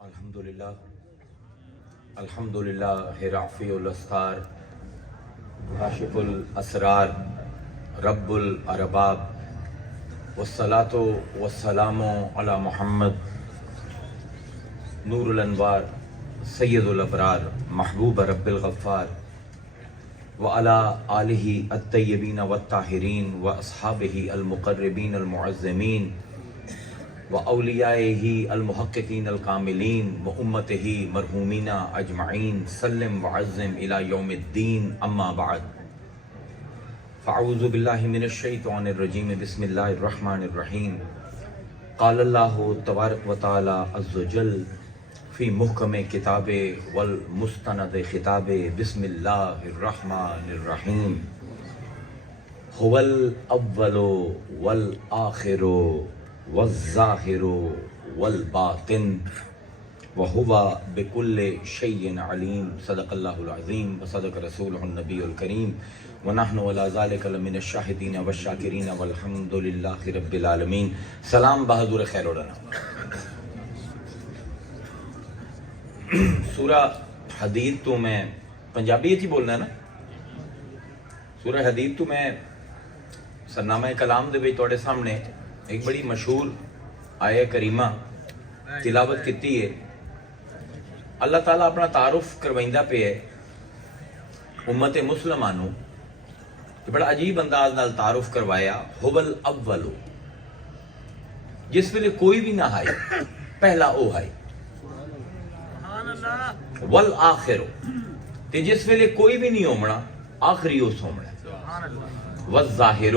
الحمدللہ رافع الاسرار کاشف الاسرار رب الارباب والصلاة والسلام علی محمد نور الانوار سید الابرار محبوب رب الغفار وعلی آلہ الطیبین والطاہرین واصحابہ المقربین المعظمین وأولیائہ المحققین الکاملین وامتہ مرحومین اجمعین سلم وعظم الی یوم الدین اما بعد فاعوذ باللہ من الشیطان الرجیم بسم اللہ الرحمن الرحیم قال اللہ تبارک و تعالی عز وجل فی محکم کتاب والمستند خطاب بسم اللہ الرحمن الرحیم هو الاول والآخر والظاہر والباطن وهو بكل شيء علیم صدق اللہ العظیم وصدق رسولہ النبی الکریم ونحن على ذلك لمن الشاہدین والشاکرین والحمد للہ رب العالمین۔ سلام بہادر خیر ورنا۔ سورہ حدید تو میں پنجابی ہی بولنا ہے نا، سورہ حدید تو میں سرنامہ کلام دے وچ تواڈے سامنے ایک بڑی مشہور آیہ کریمہ تلاوت کیتی ہے۔ اللہ تعالیٰ اپنا تعارف کروائندہ پہ ہے امت مسلمہ نو، بڑا عجیب انداز نال تعارف کروایا۔ هو الاول، جس ویلے کوئی بھی نہ آئے پہلا او ہے، والآخر، تے جس ویلے کوئی بھی نہیں ہومنا آخری او سومنا، والظاہر،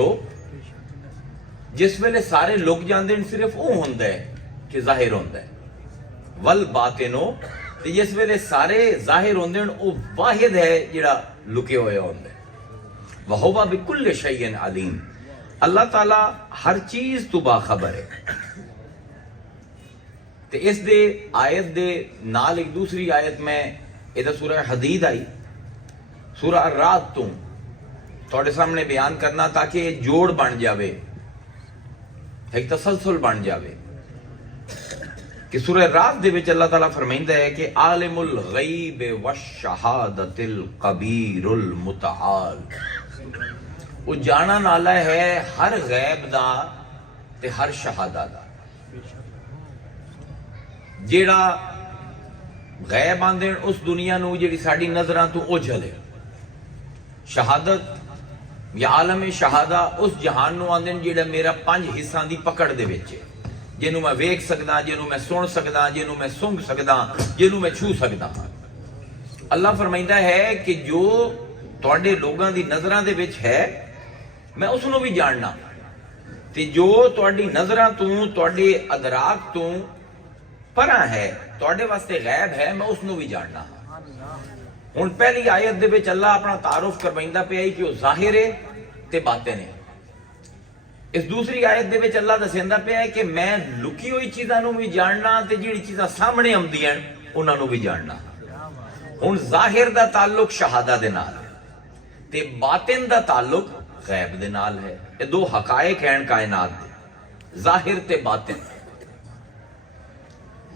جس ویلے سارے لوگ جاندے ہیں صرف او ہوندہ ہے کہ ظاہر ہوندہ ہے، والباطنو، تے جس ویلے سارے ظاہر ہوندے ہیں او واحد ہے جڑا لکے ہوئے ہوندہ ہے۔ وَهُوَ بِكُلِّ شَيْءٍ عَلِيمٍ، اللہ تعالیٰ ہر چیز تو باخبر ہے۔ تے اس دے آیت دے نال ایک دوسری آیت میں ادھا سورہ حدید آئی، سورہ الرعد تو تھوڑے سامنے بیان کرنا تاکہ جوڑ بن جاوے، ایک تسلسل بن جاوے کہ سورہ رات دے وچ اللہ تعالیٰ فرمائندہ ہے کہ عالم الغیب والشہادت القبیر المتعال، وہ جانا نالا ہے ہر غیب دا تے ہر شہادہ دا۔ جیڑا غیب آندے اس دنیا نو جیڑی ساڑی نظران تو اوجھل ہے، شہادت یا عالم شہادہ اس جہان نو آندے جیڑا میرا 5 حصہ دی پکڑ دے وچ ہے، جنوں میں ویکھ سکدا، جنوں میں سن سکدا، جنوں میں سنگ سکدا، جنوں میں چھو سکدا۔ اللہ فرمائندہ ہے کہ جو تواڈے لوگاں دی نظراں دے وچ ہے میں اس نو بھی جاننا، تے جو تواڈی نظراں تو تواڈے ادراک تو پراں ہے تواڈے واسطے غیب ہے میں اس نو بھی جاننا۔ ہن پہلی آیت دے وچ اللہ اپنا تعارف کروائندہ پہ آئی کہ وہ ظاہر ہے تے باطن ہے۔ اس دوسری آیت دے وچ اللہ دسیندا پہ ہے کہ میں لکی ہوئی چیزاں نو بھی جاننا تے جڑی چیزاں سامنے آمدیاں انہاں نو بھی جاننا۔ ہن ظاہر دا تعلق شہادہ دے نال ہے تے باطن دا تعلق غیب دے نال ہے۔ یہ دو حقائق ہیں کائنات دے، ظاہر تے باطن۔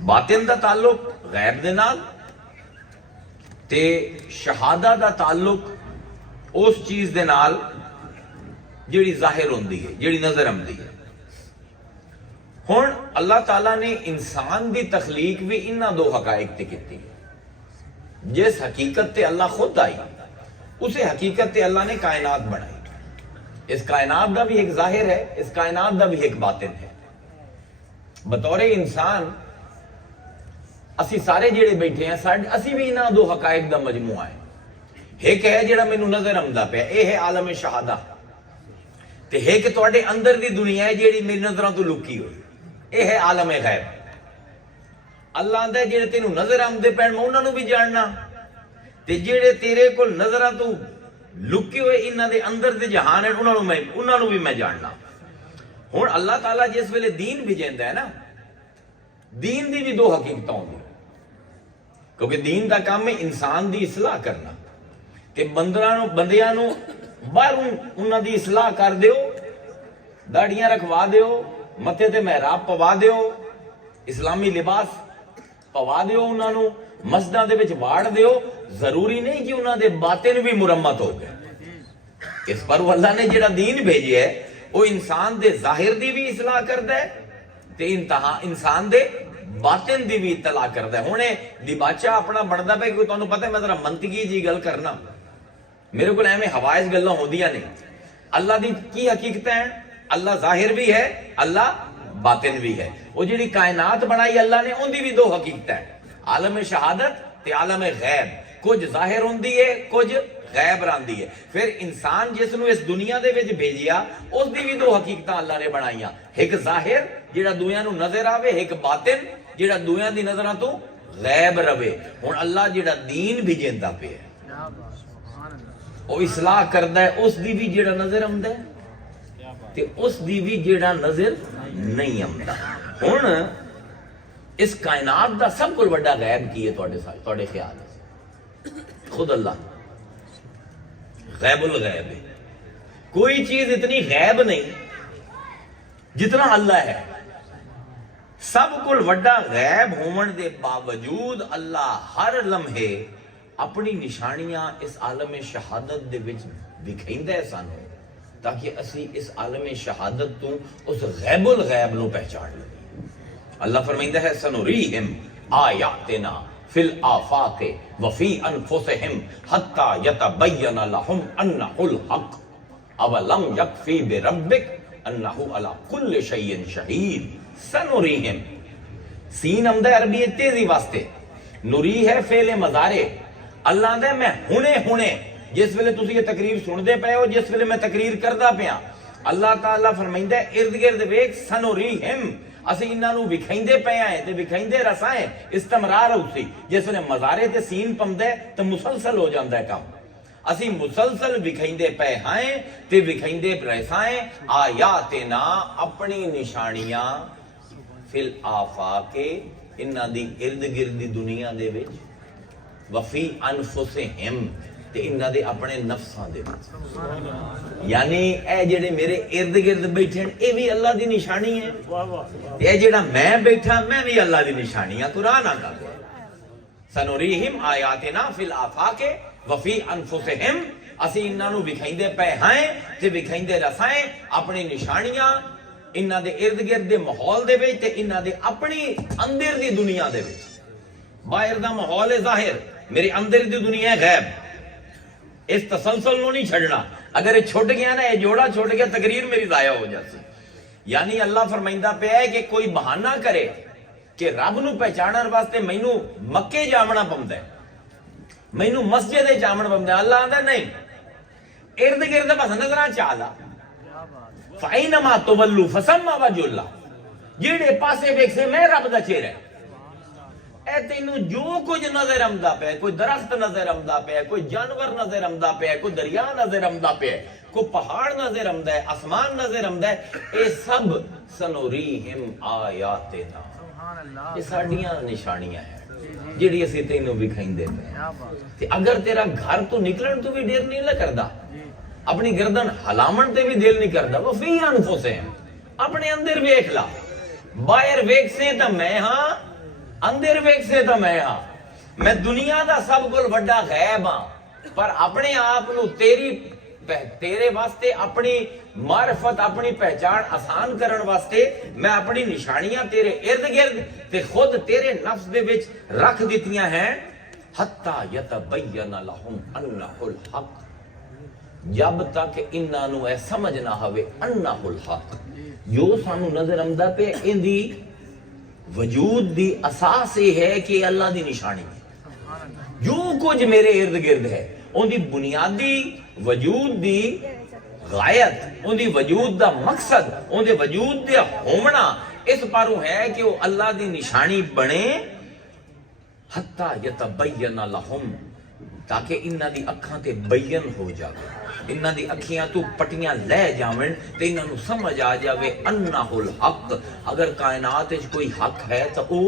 باطن دا تعلق غیب دے نال تے شہادہ دا تعلق اس چیز دے نال جیڑی ظاہر ہوندی ہے، جیڑی نظر آمدی ہے۔ ہن اللہ تعالیٰ نے انسان دی تخلیق بھی انہاں دو حقائق تے کیتی ہے۔ جس حقیقت تے اللہ خود آئی اسے حقیقت تے اللہ نے کائنات بنائی۔ اس کائنات دا بھی ایک ظاہر ہے، اس کائنات دا بھی ایک باطن ہے۔ بطور انسان اسی سارے جڑے بیٹھے ہیں اسی بھی انہاں دو حقائق دا مجموعہ ہے۔ ایک ہے جڑا مینوں نظر آمدا پیا، اے ہے عالم شہادہ، تے ہے کہ تواڈے اندر دی دنیا ہے جیڑی میری نظراں تو لکی ہوئی، اے ہے عالم غیب۔ اللہ آندا ہے جڑے تینوں نظر آمدے پین میں انہاں نو بھی جاننا، تے جڑے تیرے کول نظراں تو لکی ہوئے انہاں دے اندر دے جہان ہیں انہاں نو بھی میں جاننا۔ ہن اللہ تعالیٰ جس ویلے دین بھیجیندا ہے نا، دین دی بھی دو حقیقتاں ہوندی، کیونکہ دین دا کام ہے انسان دی اصلاح کرنا، کہ بندیاں نو باہروں انہاں دی اصلاح کر دیو، داڑیاں رکھوا دیو، متھے تے محراب پوا دیو، اسلامی لباس ਪਵਾ ਦਿਓ ਉਹਨਾਂ ਨੂੰ, ਮਸਜਿਦਾਂ ਦੇ ਵਿੱਚ ਵਾੜ ਦਿਓ, ਜ਼ਰੂਰੀ ਨਹੀਂ ਕਿ ਉਹਨਾਂ ਦੇ ਬਾਤਿਨ ਵੀ ਮੁਰੰਮਤ ਹੋ ਗਏ। ਇਸ ਪਰ ਅੱਲਾਹ ਨੇ ਜਿਹੜਾ دین ਭੇਜਿਆ ਹੈ ਉਹ ਇਨਸਾਨ ਦੇ ਜ਼ਾਹਿਰ ਦੀ ਵੀ ਇਸਲਾਹ ਕਰਦਾ ਹੈ ਤੇ ਇਨਸਾਨ ਦੇ ਬਾਤਿਨ ਦੀ ਵੀ ਇਤਲਾ ਕਰਦਾ ਹੈ। ਹੁਣ ਇਹ ਦਿਬਾਚਾ ਆਪਣਾ ਬਣਦਾ ਪਿਆ ਕਿ ਤੁਹਾਨੂੰ ਪਤਾ, ਮੈਂ ਜ਼ਰਾ ਮੰਤਕੀ ਜੀ ਗੱਲ ਕਰਨਾ, ਮੇਰੇ ਕੋਲ ਐਵੇਂ ਹਵਾਇਜ਼ ਗੱਲਾਂ ਹੁੰਦੀਆਂ ਨੇ। ਅੱਲਾਹ ਦੀ ਕੀ ਹਕੀਕਤ ਹੈ? ਅੱਲਾਹ ਜ਼ਾਹਿਰ ਵੀ ਹੈ, ਅੱਲਾਹ ਬਾਤਿਨ ਵੀ ਹੈ। ਉਹ ਜਿਹੜੀ ਕਾਇਨਾਤ ਬਣਾਈ ਅੱਲਾਹ ਨੇ, ਉਹਦੀ ਵੀ ਦੋ ਹਕੀਕਤ ਹੈ, ਆਲਮ ਸ਼ਹਾਦਤ ਤੇ ਆਲਮ ਗੈਬ। ਕੁਝ ਜ਼ਾਹਿਰ ਹੁੰਦੀ ਹੈ, ਕੁਝ ਗੈਬ ਰਹਿੰਦੀ ਹੈ। ਫਿਰ ਇਨਸਾਨ ਜਿਸ ਨੂੰ ਇਸ ਦੁਨੀਆ ਦੇ ਵਿੱਚ ਭੇਜਿਆ, ਉਸ ਦੀ ਵੀ ਦੋ ਹਕੀਕਤਾਂ ਅੱਲਾਹ ਨੇ ਬਣਾਈਆਂ, ਇੱਕ ਜ਼ਾਹਿਰ ਜਿਹੜਾ ਦੁਨੀਆ ਨੂੰ ਨਜ਼ਰ ਆਵੇ, ਇੱਕ ਬਾਤਿਨ ਜਿਹੜਾ ਦੁਨੀਆ ਦੀ ਨਜ਼ਰਾਂ ਤੋਂ ਗੈਬ ਰਵੇ। ਹੁਣ ਅੱਲਾਹ ਜਿਹੜਾ دین ਭੇਜਦਾ ਪਿਆ ਉਹ ਇਸਲਾਹ ਕਰਦਾ ਹੈ ਉਸ ਦੀ ਵੀ ਜਿਹੜਾ ਨਜ਼ਰ ਆਉਂਦਾ ਹੈ ਤੇ ਉਸ ਦੀ ਵੀ ਜਿਹੜਾ ਨਜ਼ਰ ਨਹੀਂ ਆਉਂਦਾ। ਹੁਣ ਇਸ ਕਾਇਨਾਤ ਦਾ ਸਭ ਤੋਂ ਵੱਡਾ ਗੈਬ ਕੀ ਹੈ ਤੁਹਾਡੇ ਖਿਆਲ ਵਿੱਚ? خود اللہ غیب الغیب ہے۔ کوئی چیز اتنی غیب نہیں جتنا اللہ ہے۔ سب کو وڈا غیب ہون دے باوجود اللہ ہر لمحے اپنی نشانیاں اس عالم شہادت دے وچ دکھائندا ہے سانو، تاکہ اسی اس عالم شہادت تو اس غیب الغیب نو پہچان لیں۔ اللہ فرمائندا ہے سنوریہم آیاتنا فی الآفاق وفی انفسہم حتی یتبین لہم انہ الحق اولم یکفی بربک انہ علی کل شیء شہید۔ سنوریہم، سین آمدا ہے عربی تیزی واسطے، نوری ہے فعل مضارع۔ اللہ دے میں ہنے جس ویلے تسی یہ تقریر سن دے پے ہو، جس ویلے میں تقریر کردا پیا، اللہ تعالیٰ فرمائندا ہے ارد گرد ویکھ سنوریہم، اسی انہاں نو وکھائندے پے ہیں تے وکھائندے رسائیں، استمرار اسی جس ویلے مضارع تے سین پمدا ہے تے مسلسل ہو جاندا ہے کام۔ اسی مسلسل وکھائندے پے ہیں تے وکھائندے رسائیں آیاتنا اپنی نشانیاں فی الآفاق انہاں دی ارد گرد دی دنیا دے وچ، وفی انفسہم تے انہاں دے اپنے نفساں دے وچ۔ یعنی اے جڑے میرے ارد گرد بیٹھے ہیں اے بھی اللہ دی نشانی ہے، تے اے جڑا میں بیٹھا میں بھی اللہ دی نشانی ہاں۔ قرآن آتا ہے سنوریہم آیاتنا فی الآفاق وفی انفسہم، اسی انہاں نو وکھائندے پے ہیں تے وکھائندے رسائیں اپنی نشانیاں انہاں دے ارد گرد دے ماحول دے وچ تے انہاں دے اپنی اندر دی دنیا دے وچ۔ باہر دا ماحول ہے ظاہر، میری اندر دی دنیا ہے غیب۔ اس تسلسل نو نہیں چھڑنا، اگر یہ چھوٹ گیا نا، یہ جوڑا چھوٹ گیا، تقریر میری ضائع ہو جاتی۔ یعنی اللہ فرمائندہ پہ ہے کہ کوئی بہانہ کرے کہ رب نو پہچانن واسطے مینو مکے جامنا پوندا ہے، مینو مسجد جامنا پوندا ہے۔ اللہ آندا نہیں، ارد گرد بس نظراں چالا فَإِنَّمَا تُوَلُّوا فَثَمَّ وَجْهُ اللَّهِ، جیڑے پاسے ویکھے میں رب دا چہرہ ہے۔ اے تینوں جو کچھ نظر آمدا پیا، کوئی درخت نظر آمدا پیا، کوئی جانور نظر آمدا پیا، کوئی دریا نظر آمدا پیا، کوئی پہاڑ نظر آمدا ہے، آسمان نظر آمدا ہے، اے سب سنوریہم آیاتنا، یہ ساڈیاں نشانیاں ہیں جڑی اسی تینوں وکھائندے پے۔ تے اگر تیرا گھر تو نکلن تو بھی دیر نہیں کردا، اپنی گردن ہلاون تے بھی دل نہیں کردا، وفی انفسہم، اپنے اندر ویکھ لا، باہر ویکھ سے تے میں ہاں، اندر ویکھ سے تو میں ہاں، میں دنیا دا سب کو بڑا غیب ہاں، پر اپنے آپ نو تیرے واسطے اپنی معرفت، اپنی پہچان آسان کرن واسطے میں اپنی نشانیاں تیرے ارد گرد تے خود تیرے نفس دے وچ رکھ دیتیاں ہیں، حتی یتبین لہم انہ الحق، جب تک انہاں نو اے سمجھ نہ ہوے انہ الحق، جو سانو نظر آمدا پہ ان دی وجود دی اساس یہ ہے کہ اللہ دی نشانی ہے۔ جو کچھ میرے ارد گرد ہے ان دی بنیادی وجود دی غایت، ان دی وجود دا مقصد، ان دے وجود دے ہومنا اس پاروں ہے کہ وہ اللہ دی نشانی بنے، حتی یتبین لہم، تاکہ انہاں دی اکھاں تے بین ہو جاوے، انہاں دی اکھیاں تو پٹیاں لے جاون تے انہاں نو سمجھ آ جاوے انہ الحق، اگر کائنات وچ کوئی حق ہے تو او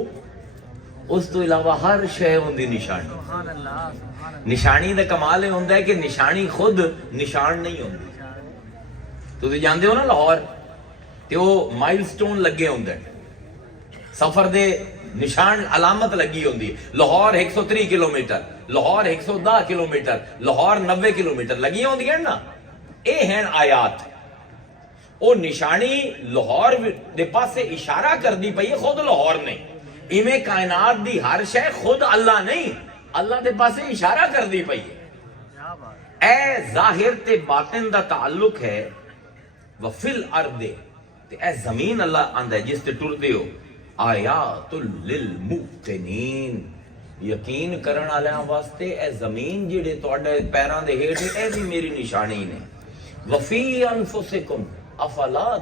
اس تو علاوہ ہر شے ہوندی نشانی۔ نشانی دا کمال یہ ہوندا ہے کہ نشانی خود نشان نہیں ہوندی۔ تسی جاندے ہو نا لاہور تے او مائل سٹون لگے ہوندے، سفر دے ਨਿਸ਼ਾਨ ਅਲਾਮਤ ਲੱਗੀ ਹੁੰਦੀ ਹੈ। Lahore 130 kilometre, Lahore 110 kilometre, Lahore 90 kilometre ਲੱਗੀਆਂ ਹੁੰਦੀਆਂ ਨਾ। ਇਹ ਹਨ ਆਯਾਤ। ਉਹ ਨਿਸ਼ਾਨੀ ਲਾਹੌਰ ਦੇ ਪਾਸੇ ਇਸ਼ਾਰਾ ਕਰਦੀ ਪਈ ਹੈ, ਖੁਦ ਲਾਹੌਰ ਨੇ। ਇਵੇਂ ਕਾਇਨਾਤ ਦੀ ਹਰ ਸ਼ੈ ਖੁਦ ਅੱਲਾ ਨਹੀਂ, ਅੱਲਾ ਦੇ ਪਾਸੇ ਇਸ਼ਾਰਾ ਕਰਦੀ ਪਈ ਹੈ। ਇਹ ਜ਼ਾਹਿਰ ਤੇ ਬਾਤਨ ਦਾ ਤਾਲੁਕ ਹੈ। ਵਫਿਲ ਅਰਦੇ, ਤੇ ਇਹ ਜ਼ਮੀਨ ਅੱਲਾ ਆਂਦਾ ਜਿਸ ਤੇ ਟੁਰਦੇ ਹੋ। ਆਯਾਤੁਲ ਲਿਲ ਮੁਕਤਨੀਨ, ਯਕੀਨ ਕਰਨ ਵਾਲਿਆਂ ਵਾਸਤੇ ਇਹ ਜ਼ਮੀਨ ਜਿਹੜੇ ਤੁਹਾਡੇ ਪੈਰਾਂ ਦੇ ਹੇਠ ਹੈ, ਇਹ ਵੀ ਮੇਰੀ ਨਿਸ਼ਾਨੀ ਨੇ। ਵਫੀ ਅਨਫੁਸਿਕੁਮ ਅਫਲਾ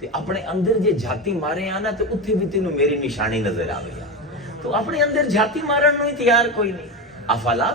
ਤੇ ਆਪਣੇ ਅੰਦਰ ਜੇ ਝਾਤੀ ਮਾਰੇ ਆ ਨਾ ਤੇ ਉੱਥੇ ਵੀ ਤੈਨੂੰ ਮੇਰੀ ਨਿਸ਼ਾਨੀ ਨਜ਼ਰ ਆਵੇਗਾ। ਤੂੰ ਆਪਣੇ ਅੰਦਰ ਝਾਤੀ ਮਾਰਨ ਨੂੰ ਹੀ ਤਿਆਰ ਕੋਈ ਨਹੀਂ। ਅਫਲਾ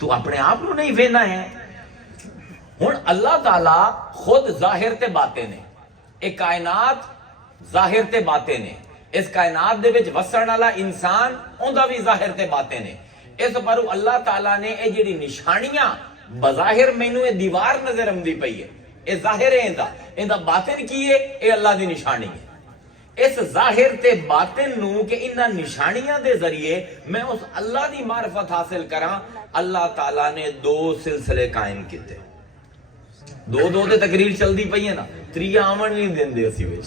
ਤੂੰ ਆਪਣੇ ਆਪ ਨੂੰ ਨਹੀਂ ਵੇਖਣਾ ਹੈ। ਹੁਣ ਅੱਲਾਹ ਤਾਲਾ ਖੁਦ ਜ਼ਾਹਿਰ ਤੇ ਬਾਤਿਨ ਨੇ। ਇਹ ਕਾਇਨਾਤ ਜ਼ਾਹਿਰ ਤੇ ਬਾਤਿਨ ਨੇ। ਇਸ ਕਾਇਨਾਤ ਦੇ ਵਿੱਚ ਵਸਣ ਵਾਲਾ ਇਨਸਾਨ, ਉਹਦਾ ਵੀ ਜ਼ਾਹਿਰ ਤੇ ਬਾਤਿਨ ਨੇ। ਇਸ ਪਰ ਅੱਲਾਹ ਤਾਲਾ ਨੇ ਇਹ ਜਿਹੜੀ ਨਿਸ਼ਾਨੀਆਂ ਬਜ਼ਾਹਿਰ ਮੈਨੂੰ ਇਹ ਦੀਵਾਰ ਨਜ਼ਰ ਆਉਂਦੀ ਪਈ ਹੈ, ਇਹ ਜ਼ਾਹਿਰ ਹੈ। ਇਹਦਾ ਬਾਤਿਨ ਕੀ ਹੈ? ਇਹ ਅੱਲਾਹ ਦੀ ਨਿਸ਼ਾਨੀ ਹੈ। ਇਸ ਜ਼ਾਹਿਰ ਤੇ ਬਾਤਿਨ ਨੂੰ ਕਿ ਇਹਨਾਂ ਨਿਸ਼ਾਨੀਆਂ ਦੇ ਜ਼ਰੀਏ ਮੈਂ ਉਸ ਅੱਲਾਹ ਦੀ ਮਾਰਫਤ ਹਾਸਿਲ ਕਰਾਂ, ਅੱਲਾਹ ਤਾਲਾ ਨੇ ਦੋ ਸਿਲਸਿਲੇ ਕਾਇਮ ਕੀਤੇ। ਦੋ ਤੇ ਤਕਰੀਰ ਚਲਦੀ ਪਈ ਹੈ ਨਾ, ਤੀਆ ਆਵਣ ਨਹੀਂ ਦਿੰਦੇ ਅਸੀਂ ਵਿੱਚ।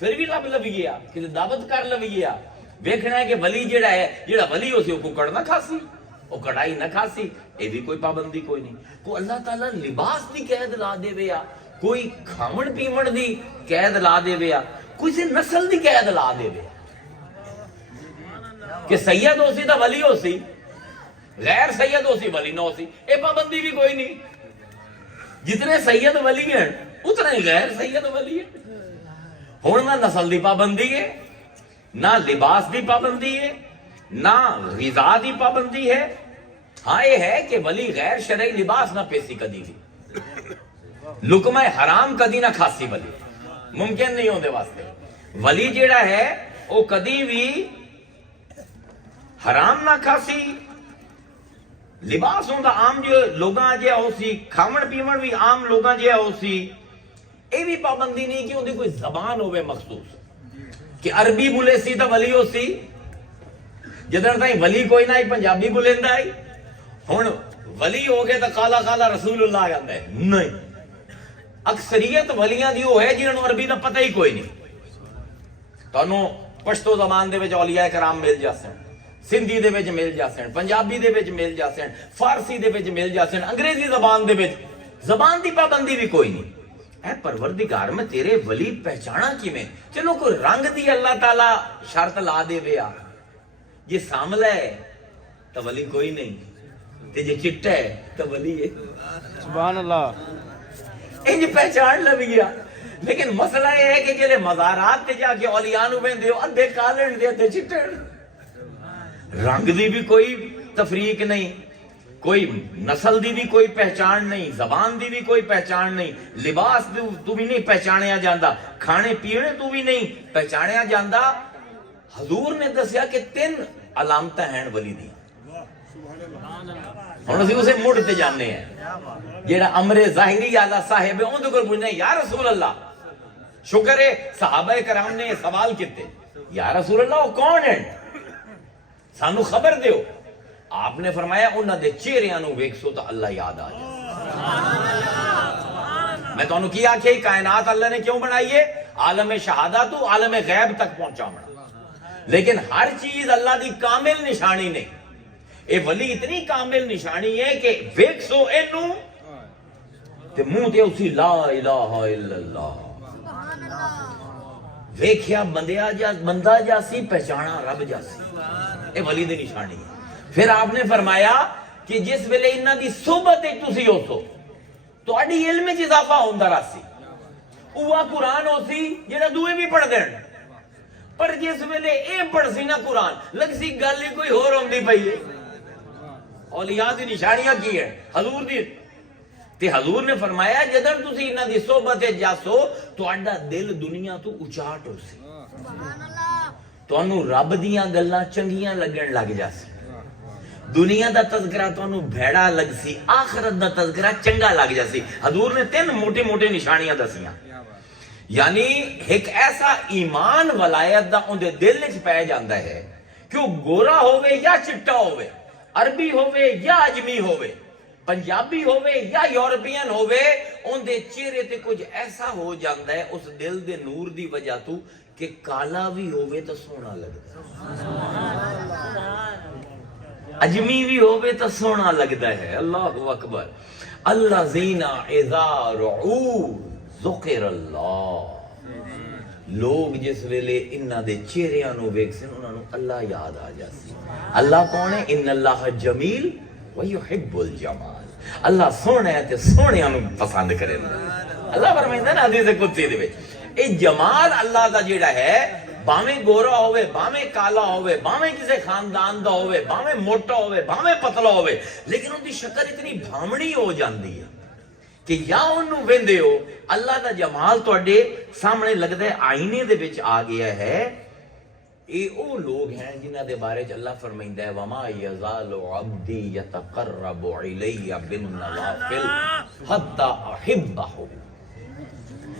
پھر بھی رب لویے کہ دعوت کر لویے ویکھنا ہے کہ ولی جڑا ہے جڑا ولی ہو سی وہ ککڑ نہ کھاسی وہ کڑائی نہ کھاسی یہ بھی کوئی پابندی کوئی نہیں کو اللہ تعالیٰ لباس دی قید لا دے ویا کوئی کھاون پیون دی قید لا دے ویا کوئی سے نسل دی قید لا دے ویا کہ سید ہو سی تو ولی ہو سی غیر سید ہو سی ولی نہ ہو سی یہ پابندی بھی کوئی نہیں جتنے سید ولی ہیں اتنے غیر سید ولی ہیں ہوں نہ نسل دی پابندی ہے نہ لباس دی پابندی ہے نہ غذا دی پابندی ہے ہاں یہ ہے کہ ولی غیر شرعی لباس نہ پیسی کدی بھی لقمہ حرام کدی نہ کھاسی ولی ممکن نہیں ہوندے واسطے ولی جیڑا ہے وہ کدی بھی حرام نہ کھاسی لباس ہوندا عام جو لوگاں جے ہو سی کھاون پیون بھی عام لوگاں جے ہو سی یہ بھی پابندی نہیں کہ اندی کوئی زبان ہوئے مخصوص کہ عربی بولے سی تو ولی ہو سی جدر تائیں ولی کوئی نہ پنجابی بولیندا ہے ہن ولی ہو گئے تو کالا کالا رسول اللہ آتا ہے نہیں اکثریت ولیاں دی وہ ہے جنہوں عربی دا پتہ ہی کوئی نہیں تانوں پشتو زبان دے وچ اولیاء کرام مل جاسن سندھی دے وچ مل جاسن پنجابی دے وچ مل جاسن فارسی دے وچ مل جاسن انگریزی زبان دے وچ زبان دی پابندی بھی کوئی نہیں اے پروردگار میں تیرے ولی پہچانا کیویں چلو کوئی رنگ دی اللہ تعالی شرط لا دے ویا یہ ساملا ہے تو ولی کوئی نہیں تے جے چٹا ہے تو ولی ہے سبحان اللہ انج پہچان لویا لیکن مسئلہ یہ ہے کہ جلے مزارات تے جا کے اولیاء نو ویندے ہو ادھے کالے دے تے چٹے رنگ دی بھی کوئی تفریق نہیں کوئی نسل دی بھی کوئی پہچان نہیں زبان دی بھی کوئی پہچان نہیں لباس تو بھی نہیں پہچانیا جاندا کھانے پینے تو بھی نہیں پہچانیا جاندا حضور نے دسیا کہ 3 علامتیں ہیں ولی دی ہن اسی اسے مڑ تے جانے ہیں جیڑا امر ظاہری اعلی صاحب ہے اون دے کول پوچھنے یا رسول اللہ شکر ہے صحابہ کرام نے یہ سوال کیتے یا رسول اللہ وہ کون ہیں سانو خبر دیو آپ نے فرمایا انہاں دے چہریاں نو ویکھسو تو اللہ یاد آ جائے میں تو انہوں کی آکھے کائنات اللہ نے کیوں بنائی ہے عالم شہادہ تو عالم غیب تک پہنچاونا لیکن ہر چیز اللہ دی کامل نشانی نہیں اے ولی اتنی کامل نشانی ہے کہ ویکھسو اینو تے منہ تے اسی لا الہ الا اللہ ویکھیا بندہ جاسی پہچانا رب جاسی اے ولی دی نشانی ہے پھر آپ نے فرمایا کہ جس ویلے انہاں دی صحبت تسی ہو سو تو اڈی علم وچ اضافہ ہوندا راسی اوہ قرآن ہو سی جڑا دوئے بھی پڑھ دین پر جس ویلے اے پڑھ سی نا قرآن لگ سی گل ہی کوئی ہور ہوندی پئی ہے اولیاء دی نشانیاں کی ہے حضور دی تے حضور نے فرمایا جدر تسی انہاں دی صحبت جاسو تہاڈا دل دنیا تو اچاٹ ہو سی تانوں رب دیاں گلاں چنگیاں لگن لگ جاسی دنیا دا تذکرہ تانوں بھیڑا لگ سی آخرت دا تذکرہ چنگا لگ جاسی حضور نے 3 موٹے موٹے نشانیاں دسیاں یعنی ایک ایسا ایمان ولایت دا اندے دل وچ پے جاندا ہے کہ وہ گورا ہوئے یا چٹا ہوئے عربی ہوئے یا اجمی ہوئے پنجابی ہوئے یا یورپین ہوئے اندے چہرے تے کچھ ایسا ہو جاندا ہے اس دل دے نور دی وجہ تو کہ کالا بھی ہوئے تو سونا لگتا ہے اجمی بھی ہوئے تو سونا لگتا ہے اللہ اکبر الذین اذا رعوا ذکر اللہ لوگ جس ویلے انہاں دے چہریاں نو ویکھسن انہاں نو اللہ یاد آ جاسی اللہ کون ہے ان اللہ جمیل ویحب الجمال اللہ سونا ہے تے سونیاں نو پسند کرے اللہ فرمائندا ہے نا حدیث قدسی دے وچ اے جمال اللہ دا جیڑا ہے باویں گورا ہوئے باویں کالا ہوئے باویں کسے خاندان دا ہوئے باویں موٹا ہوئے باویں پتلا ہوئے لیکن ان دی شکل اتنی بھامڑی ہو جاندی ہے کہ یا انہوں ویندے ہو اللہ دا جمال تواڈے سامنے لگدا ہے آئینے دے وچ آ گیا ہے اے او لوگ ہیں جنہاں دے بارے اللہ فرمائندا ہے وما یزال عبدی یتقرب الی بالنوافل حتی احبہ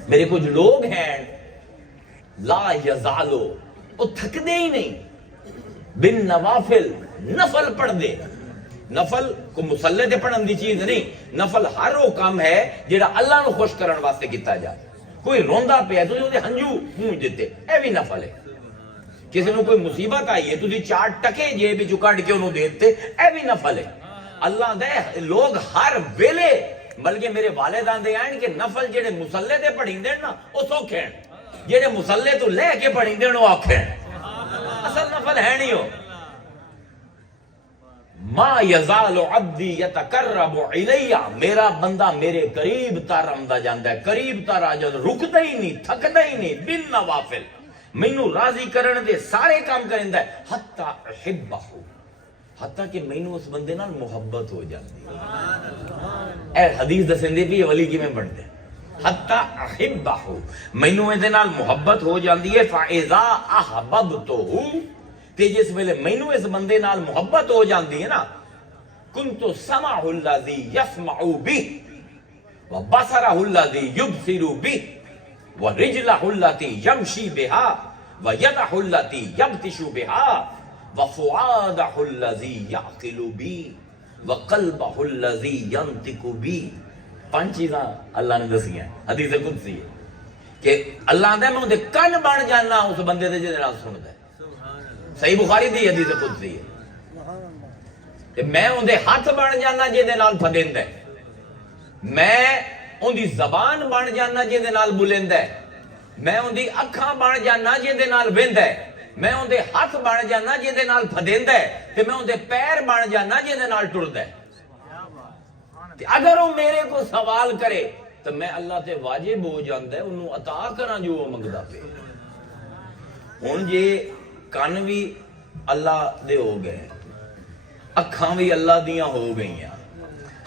میرے کچھ لوگ ہیں لا یزالو وہ تھکدے ہی نہیں بن نوافل نفل پڑھ دے نفل کو مسلح تے پڑھن دی چیز نہیں نفل ہر وہ کام ہے جیڑا اللہ نو خوش کرن واسطے کیتا جائے کوئی روندا پیا تسی اودے ہنجو پونج دیتے، اے بھی نفل ہے۔ کسی نے کوئی مصیبت آئی ہے تسی 4 ٹکے جیب وچوں کڈ کے انہوں دیتے، اے بھی نفل ہے۔ اللہ دے لوگ ہر ویلے، بلکہ میرے والدان دے آئین کہ نفل جڑے مسلے دے پڑھیں دین نا وہ سوکھے ہیں، جڑے مسلے تو لے کے پڑھیں دین وہ آکھے ہیں، اصل نفل ہے نہیں ہو۔ ما یزال عبدی یتقرب الیہ، میرا بندہ میرے قریب تر آندا جاندا ہے، قریب تر آ جاندا، رکدا ہی نہیں، تھکدا ہی نہیں، بن نوافل، مینوں راضی کرن دے سارے کام کریندا ہے، حتی احبہ، حتیٰ کہ مینوں اس بندے نال محبت ہو جاتی ہے۔ اے حدیث دسندے بھی ولی کیویں بنتے ہیں، حتی احبہ، مینوں اے دے نال محبت ہو جاندی ہے، فاذا احببتہ، تے جس ویلے مینوں اس بندے نال محبت ہو جاندی ہے نا، کنت سمع الذی یسمع بہ وبصرہ الذی یبصر بہ ورجلہ التی یمشی بہا ویدہ التی یبطش بہا وفؤادہ الذی یعقل بی وقلبہ الذی ینطق بی۔ 5 چیزاں اللہ نے دسی ہیں، حدیث قدسی ہے کہ اللہ دے میں اندے کن بن جانا اس بندے دے جدے نال سندا ہے، صحیح بخاری دی حدیث قدسی ہے، میں اندے ہاتھ بن جانا جدے نال پھدیندا ہے، میں اندی زبان بن جانا جدے نال بولیندا ہے، میں اندی اکھاں بن جانا جدے نال ویندا ہے، میں اندے ہاتھ بن جانا جدے نال پھدیندا ہے، تے میں اندے پیر بن جانا جدے نال ٹردا ہے۔ تے اگر وہ میرے کو سوال کرے تو میں اللہ تے واجب ہو جاندا ہے انہوں عطا کراں جو وہ منگدا پے۔ ہن جے کان بھی اللہ دے ہو گئے، اکھاں بھی اللہ دیاں ہو گئیاں،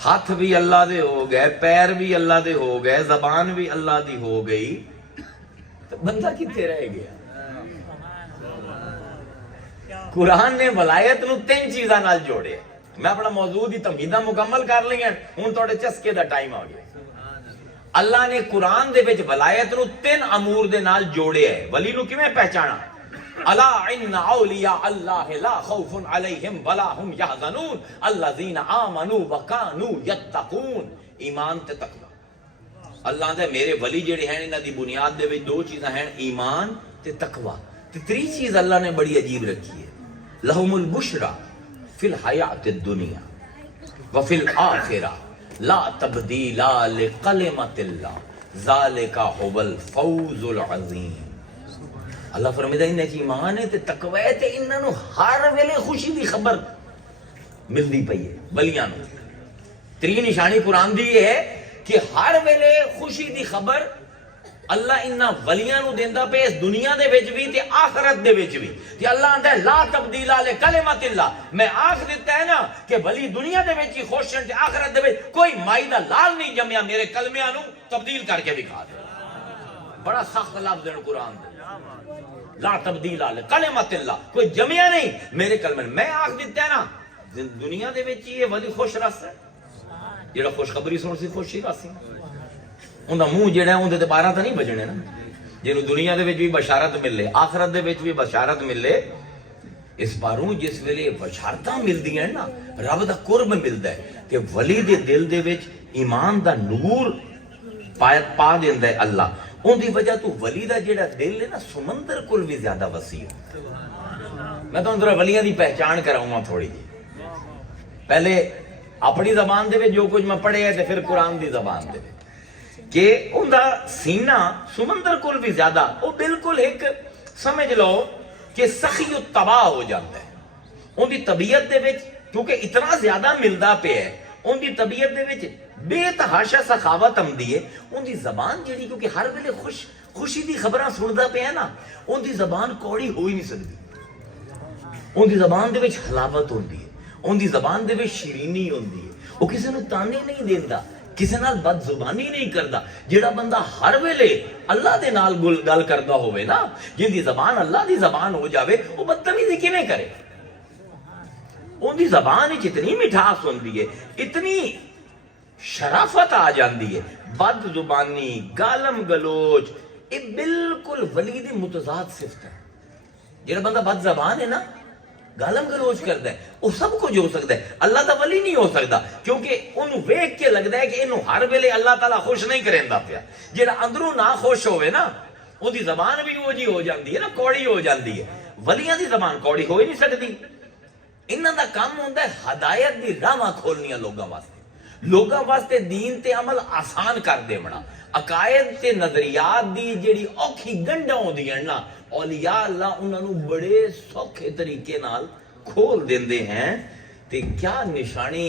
ہاتھ بھی اللہ دے ہو گئے، پیر بھی اللہ دے ہو گئے، زبان بھی اللہ دی ہو گئی، تو بندہ کتے رہ گیا؟ قرآن نے ولایت نو 3 چیزاں نال جوڑے۔ میں اپنا موضوع دی تمہیداں مکمل کر لیں، ہن تھوڑے چسکے دا ٹائم آ گیا۔ اللہ نے قرآن دے وچ ولایت نو 3 امور دے نال جوڑے ہے۔ ولی نو کیویں پہچانا؟ الا ان اولیاء اللہ لا خوف علیہم ولا هم یحزنون الذین آمنوا وکانوا یتقون۔ ایمان تے تقوی۔ اللہ دے میرے ولی جڑے ہیں انہاں دی بنیاد دے وچ 2 چیزاں ہیں، ایمان تے تقوی۔ تے 3 چیز اللہ نے بڑی عجیب رکھی ہے، لہم البشرا فی الحیات الدنیا وفی الآخرہ لا تبدیل لکلمۃ اللہ ذالک هو الفوز العظیم۔ اللہ فرمیدہ انہیں کی ایمان ہے تے تقوی ہے تے انہاں نو ہر ویلے خوشی دی خبر ملدی پئی ہے ولیاں نو۔ 3 نشانی قرآن دی ہے کہ ہر ویلے خوشی دی خبر اللہ انہاں ولیاں نو دیندا پے، اس دنیا دے وچ بھی تے آخرت دے وچ بھی۔ تے اللہ آندا ہے لا تبدیل لکلمۃ اللہ، میں آکھ دیتا ہے نا کہ ولی دنیا دے وچ ہی خوش ہیں تے آخرت دے وچ کوئی مائی دا لال نہیں جمیا میرے کلمیاں نو تبدیل کر کے دکھا دے۔ بڑا سخت لفظ ہے قرآن دے، لا تبدیل لکلمۃ اللہ، کوئی جمیا نہیں میرے کلمے۔ میں آکھ دیتا ہے نا دنیا دے وچ یہ ولی خوش رس ہے، جڑا خوشخبری سن سی خوشی راسی، اندہ منہ جڑا ہے اندے تے 12 تو نہیں بجنے نا، جنہوں دنیا دے وچ بھی بشارت ملے آخرت دے وچ بھی بشارت ملے۔ اس باروں جس ویلے بشارتاں ملدی ہیں نا رب دا قرب ملدا ہے تے ولی دے دل دے وچ ایمان دا نور پا دیندا ہے اللہ، ان دی وجہ تو ولی دا جڑا دل ہے نا سمندر کل بھی زیادہ وسیع ہے۔ میں تو اندر ولیاں دی پہچان کراؤں گا تھوڑی جی، پہلے اپنی زبان دے وچ جو کچھ میں پڑھے ہے تے پھر قرآن دی زبان دے وچ کہ ان دا سینہ سمندر کل بھی زیادہ، وہ بالکل ایک سمجھ لو کہ سخی و تباہ ہو جاتا ہے۔ ان دی طبیعت دے وچ کیونکہ اتنا زیادہ ملدا پہ ہے، ان دی طبیعت دے وچ بے تحاشا سخاوت آمدی ہے۔ ان دی زبان جڑی کیونکہ ہر ویلے خوشی دی خبراں سندا پہ ہے نا، ان دی زبان کوڑی ہو ہی نہیں سکتی۔ ان دی زبان دے وچ حلاوت ہوندی ہے، ان دی زبان دے وچ شیرینی ہوندی ہے، وہ کسی نو تانے نہیں دیندا، کسی نال بد زبانی نہیں کردا۔ جڑا بندہ ہر ویلے اللہ دے نال گل کردا ہوئے نا، جن دی زبان اللہ دی زبان ہو جاوے، وہ بدتمیزی کیویں کرے؟ ان دی زبان وچ اتنی مٹھاس ہوندی ہے، اتنی شرافت آ جاندی ہے، بد زبانی گالم گلوچ یہ بالکل ولی دی متضاد صفت ہے۔ جڑا بندہ بد زبان ہے نا گالم گلوچ کرتا ہے، وہ سب کچھ ہو سکتا ہے، اللہ دا ولی نہیں ہو سکتا، کیونکہ انہوں ویکھ کے لگتا ہے کہ انہوں ہر ویلے اللہ تعالیٰ خوش نہیں کریندا پیا۔ جیڑا اندروں نہ خوش ہوئے نا، وہ دی زبان بھی وہ جی ہو جاندی ہے نا، کوڑی ہو جاندی ہے۔ ولیاں دی زبان کوڑی ہو ہی نہیں سکتی۔ انہاں دا کام ہوندا ہے ہدایت دی راہاں کھولنیاں لوگاں واسطے دین تے عمل آسان کر دیونا، عقائد تے نظریات دی جیڑی اوکھی گنڈاں ہوندیاں نا، اولیاء اللہ انہاں نوں بڑے سوکھے طریقے نال کھول دیندے ہیں۔ تے کیا نشانی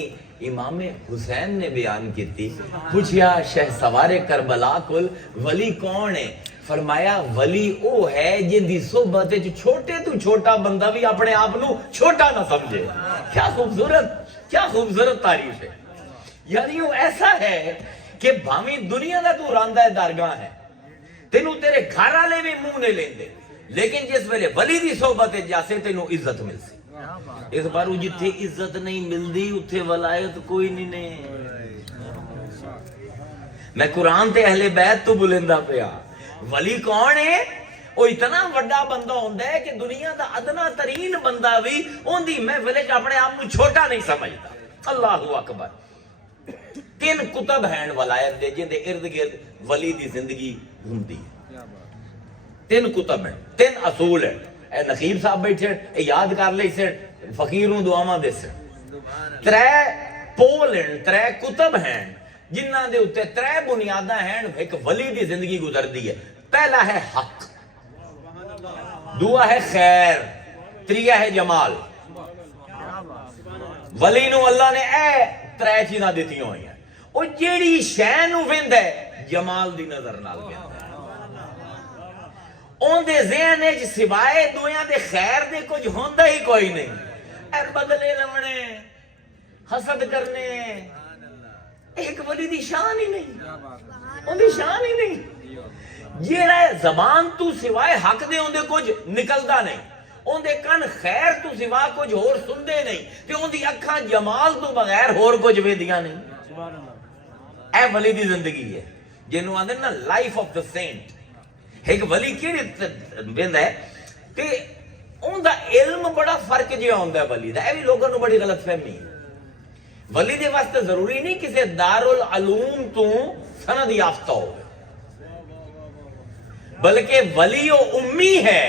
امام حسین نے بیان کیتی، پوچھیا شہ سوار کربلا کل ولی کون ہے؟ فرمایا ولی او ہے جن دی صحبت وچ چھوٹے تو چھوٹا بندہ بھی اپنے آپ نو چھوٹا نہ سمجھے۔ کیا خوبصورت تعریف ہے۔ یعنی وہ ایسا ہے کہ بھاویں دنیا دا تو راندہ درگاہ ہے، تینوں تیرے گھر والے بھی منہ نہیں لیندے، لیکن جس ویلے ولی دی صحبت جاسے تینوں عزت ملسی۔ اس بار جتھے عزت نہیں ملدی اتھے ولایت کوئی نہیں۔ میں قرآن تے اہل بیت تو بلندہ پیا۔ ولی کون ہے؟ وہ اتنا بڑا بندہ ہوندا ہے کہ دنیا دا ادنا ترین بندہ بھی ان دی محفل وچ اپنے آپ کو چھوٹا نہیں سمجھتا۔ اللہ اکبر۔ تین کتب ہیں ولایت دے جن دے ارد گرد ولی دی زندگی گھومدی ہے۔ تین کتب ہیں، تین اصول ہیں۔ اے نقیب صاحب بیٹھے اے یاد کر لئی سے فقیروں دعاواں دے سے۔ ترے پول ہیں، ترے کتب ہیں جنہاں دے اتے ترے بنیاداں ہیں ایک ولی دی زندگی گزر دی ہے۔ پہلا ہے حق، دعا ہے خیر، تریہ ہے جمال۔ ولی نو اللہ نے اے ترے چیزاں دیتی ہوئی ہیں، وہ جیڑی شے نو ویند ہے جمال دی نظر نال ویند ہے۔ اون دے ذہن وچ سوائے دویاں دے خیر دے کچھ ہوندا ہی کوئی نہیں۔ اے بدلے لمنے، حسد کرنے، ایک ولی دی شان ہی نہیں، اون دی شان ہی نہیں۔ جیڑا زبان تو سوائے حق دے اون دے کچھ نکلدا نہیں، اون دے کن خیر تو سوا کچھ اور سندے نہیں، تے اون دی اکھاں جمال تو بغیر اور کچھ ویدیاں نہیں۔ اے ولی دی زندگی ہے جنوں آندے نا لائف آف دا سینٹ۔ ایک ولی کیڑی ویندا ہے تے اون دا علم بڑا فرق جہا ہوندا ہے ولی دا۔ اے بھی لوگاں نوں بڑی غلط فہمی ہے۔ ولی دے واسطے ضروری نہیں کسی دارالعلوم تو سند یافتہ ہو، بلکہ ولی او امی ہے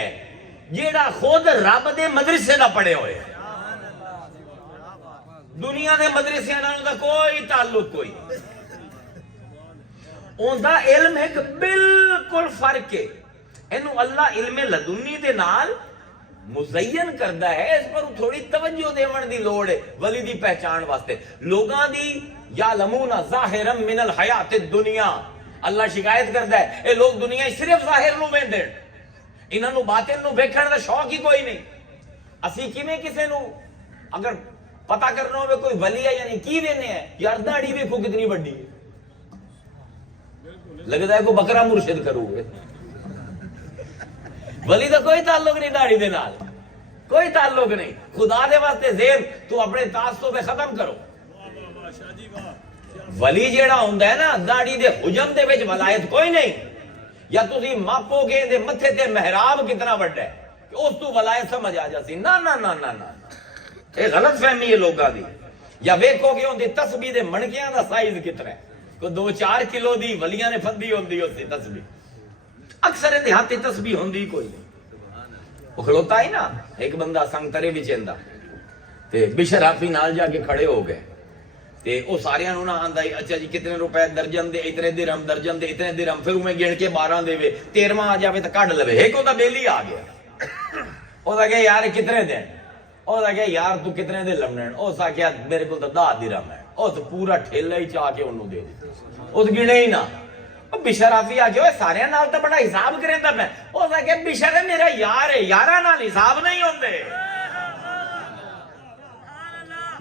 جیڑا خود رب دے مدرسے دا پڑھے ہوئے، دنیا دے مدرسے نال دا کوئی تعلق کوئی۔ اون دا علم ایک بالکل فرق ہے۔ اینو اللہ علم لدنی دے نال مزین کردا ہے، اس پر تھوڑی توجہ دیون دی لوڑ ہے ولی دی پہچان واسطے۔ لوگاں دی یعلمون ظاہرا من الحیات الدنیا، اللہ شکایت کردا ہے اے لوگ دنیا صرف ظاہر نو ویندے، انہاں نو باطن نو ویکھن دا شوق ہی کوئی نہیں۔ اسی کیویں کسے نو اگر پتہ کرنا ہوئے کوئی ولی ہے یعنی کی وینے ہے، یار داڑھی ویکھو کتنی بڑی ہے، لگتا ہے کوئی بکرا مرشد کرو گے۔ ولی دا کوئی تعلق نہیں داڑھی دے نال، کوئی تعلق نہیں۔ خدا دے واسطے زیر تو اپنے تعصب پہ ختم کرو۔ ولی جیڑا ہوندا ہے نا داڑھی دے حجم دے وچ ولایت کوئی نہیں، یا تسی ماپو گے دے متھے تے محراب کتنا بڑا ہے کہ اس تو ولایت سمجھ آ جاسی۔ نا نا نا نا نا، یہ غلط فہمی ہے لوگاں دی۔ یا ویکھو گے اون دی تسبیح دے منکیاں دا سائز کتنا ہے، کوئی 2-4 کلو دی ولیاں نے پھندی ہوندی اس دی تسبیح، اکثر دیہاتی تسبیح ہوندی کوئی نہیں۔ وہ کھلوتا ہی نا ایک بندہ سنگ ترے وچ ایندا تے بشر حافی نال جا کے کھڑے ہو گئے تے او ساریاں نوں نہ آندا اچھا جی کتنے روپے درجن دے، اتنے درہم درجن دے، اتنے درہم، پھر میں گن کے 12 دے 13واں آ جاوے تے کڈ لوے۔ ایک اوندا بیلی آ گیا، او دا کہ یار کتنے دین، او دا کہ یار تو کتنے دے لمنن، او سا کہ میرے کول تے 10 درہم ہے، او تے پورا ٹھیلا ہی چا کے اونوں دے دتا، اس گنے ہی نہ۔ بشر آفی آ گیا سارے نال تو بڑا حساب کریندا میں، او دا کہ بشر ہے میرا یار ہے، یاراں نال حساب نہیں ہوندے،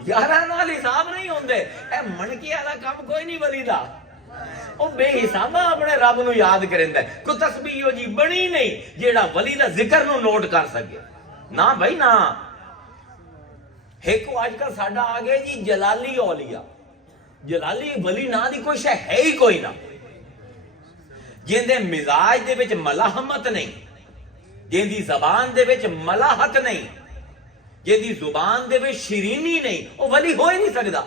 یاراں نال حساب نہیں ہوندے۔ اے منکی والا کام کوئی نہیں ولی دا، او بے حسابا اپنے رب نو یاد کریندا ہے۔ کوئی تسبیح ہو جی بنی نہیں جیڑا ولی دا ذکر نو نوٹ کر سکے، نہ بھائی نہ۔ ایک آج کل ساڈا آ گیا جی جلالی اولیاء، جلالی ولی نا دی کوئی شے ہے ہی کوئی نہ، جن دے مزاج دے وچ ملاحمت نہیں، جن دی زبان دے وچ ملاحت نہیں، جہدی زبان دے وچ شیرینی نہیں وہ ولی ہو ہی نہیں سکدا.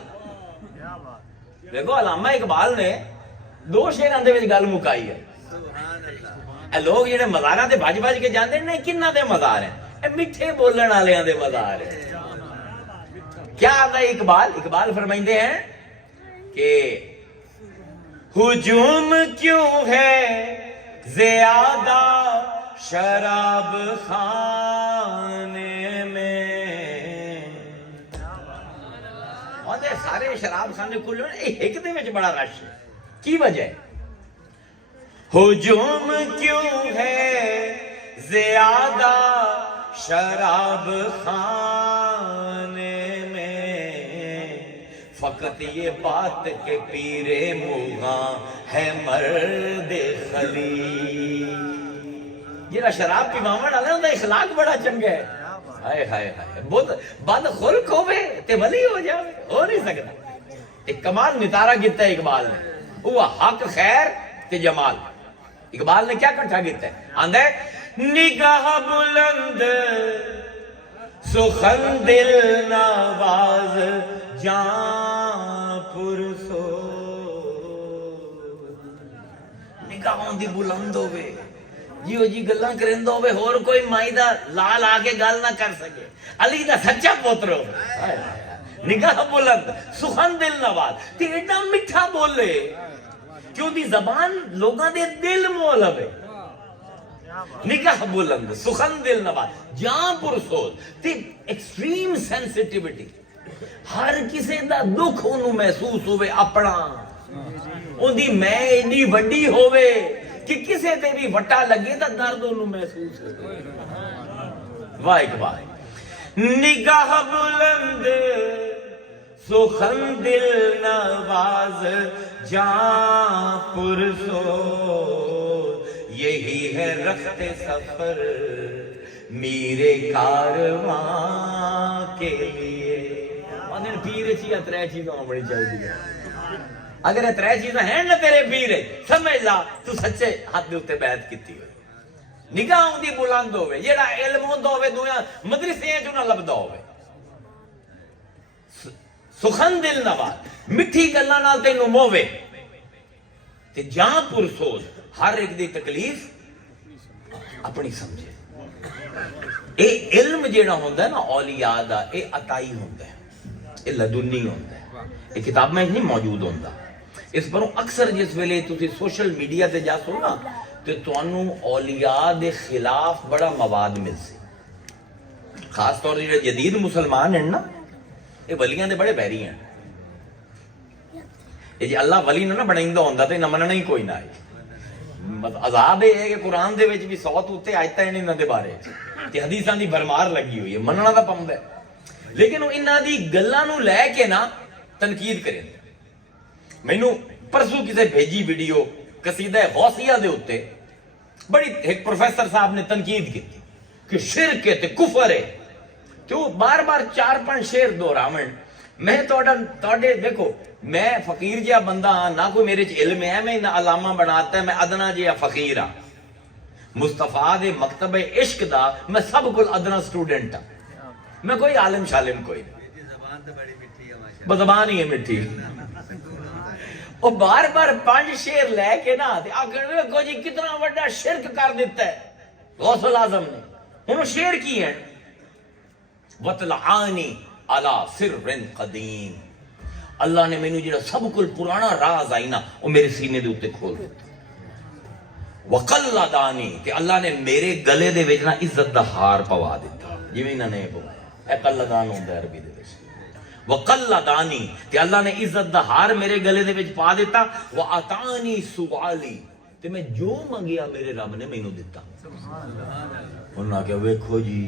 دیکھو علامہ اقبال نے 2 شعراں دے وچ گل مکائی ہے. اے لوگ جڑے مزاراں تے بھج بھج کے جاندے نے کنہاں دے مزار ہیں؟ اے میٹھے بولن والیاں دے مزار ہیں. کیا آتا ہے اقبال فرمائندے ہیں کہ ہجوم کیوں ہے زیادہ شراب خانے میں. سارے شراب خانے کھلے ایک دے وچ بڑا رش ہے. کی وجہ ہے؟ ہجوم کیوں ہے زیادہ شراب خانے میں، فقط یہ بات کہ پیرے مغاں ہے مرد خلی. جہاں شراب پیواون والا انہاں دا اخلاق بڑا چنگا ہے. ہائے ہائے ہائے بہت بد خلق ہوے تے ولی ہو جاوے، ہو نہیں سکتا. ایک کمال نتارا کیتا ہے اقبال نے، وہ حق خیر تے جمال. اقبال نے کیا کٹھا کیتا ہے؟ آندا ہے نگاہ بلند سخن دل نواز جان پرسو. نگاہوں دی بلند ہوے جیو جی گلاں کریندا ہوے، ہور کوئی مائی دا لال آ کے گل نہ کر سکے. علی دا سچا پوتر ہوے، نگاہ بلند سخن دل نواز تے ایڈا میٹھا بولے کہ دی زبان لوگاں دے دل مول لوے. نگاہ بلند سخن دل نواز جان پرسوز تے ایکسٹریم سینسٹیوٹی. ہر کسے دا دکھ انہوں محسوس ہوئے اپنا، ان دی میں ایڈی وڈی ہوئے کہ کسے تے بھی وٹا لگے تا درد انہوں محسوس ہوئے. واہ اقبال. نگاہ بلند سخن دل نواز جان پرسو، یہی ہے رخت سفر میرے کارواں کے لیے. انہیں پیر چیزیں 3 چیزیں ہونی چاہیے. اگر یہ 3 چیزیں ہیں نہ تیرے پیر سمجھ لا تو سچے ہاتھ دے اوتے بیعت کیتی ہوئے. نگاہ دی بلند ہوئے، جیڑا علم ہوندا ہوئے دنیا مدرسے چوں نہ لبدا ہوئے. سخن دل نواز مٹھی گلاں نال تینوں مووے تے جان پرسوز ہر ایک دی تکلیف اپنی سمجھے. اے علم جیڑا ہوندا ہے نا اولیاء دا، اے عطائی ہوندا ہے، اے لدنی ہوندا ہے. اے کتاب میں نہیں موجود ہوندا. اس پر اکثر جس ویلے تسی سوشل میڈیا تے جاسو نا تے تانوں اولیاء دے خلاف بڑا مواد مل سی. خاص طور تے جدید مسلمان ہیں نا، یہ ولیاں دے بڑے بیری ہیں. یہ جی اللہ ولی نہ بنائندا ہوندا تے نہ مننا ہی کوئی نہ ہے. عذاب یہ ہے کہ قرآن دے وچ بھی 100 تو اتے آیتاں ہیں انہاں دے بارے تے حدیثاں دی بھرمار لگی ہوئی ہے. مننا دا پوندا ہے لیکن وہ انہاں دی گلاں نوں لے کے نا تنقید کریں. مینوں پرسوں کسے بھیجی ویڈیو قصیدہ غوثیہ دے اوتے بڑی ایک پروفیسر صاحب نے تنقید کی کہ شرک ہے تے کفر ہے. تو بار بار 4-5 شعر دہراون. میں توڑے دیکھو میں فقیر جہا بندہ ہاں، نہ کوئی میرے علم ہے، میں نہ علامہ بناتا ہے، میں ادنا جہا فقیر ہاں. مصطفیٰ دے مکتب عشق دا میں سب کو ادنا سٹوڈنٹ ہاں. میں کوئی عالم شالم کوئی نہیں. زبان ہی ہے مٹھی. وہ بار بار 5 شعر لے کے نا دیکھو جی کتنا بڑا شرک کر دیتا ہے غوث الاعظم نے. انہوں شعر کی ہیں وَطْلَعَانِ عَلَى سِرٍ قَدِيمٍ. اللہ نے مینوں جڑا سب کل پرانا راز آئی نا وہ میرے سینے دے اوتے کھول دیتا. وَقَلَّدَانِ کہ اللہ نے میرے گلے دے وچ نا عزت دا ہار پوا دیتا. جویں انہاں نے پوایا، اے قلدان ہوندا ہے عربی دے وچ. وَقَلَّدَانِ کہ اللہ نے عزت دا ہار میرے گلے دے وچ پا دیتا. وَأَعْطَانِ سُؤَالِ تے میں جو منگیا میرے رب نے مینوں دیتا. انہاں کہ ویکھو جی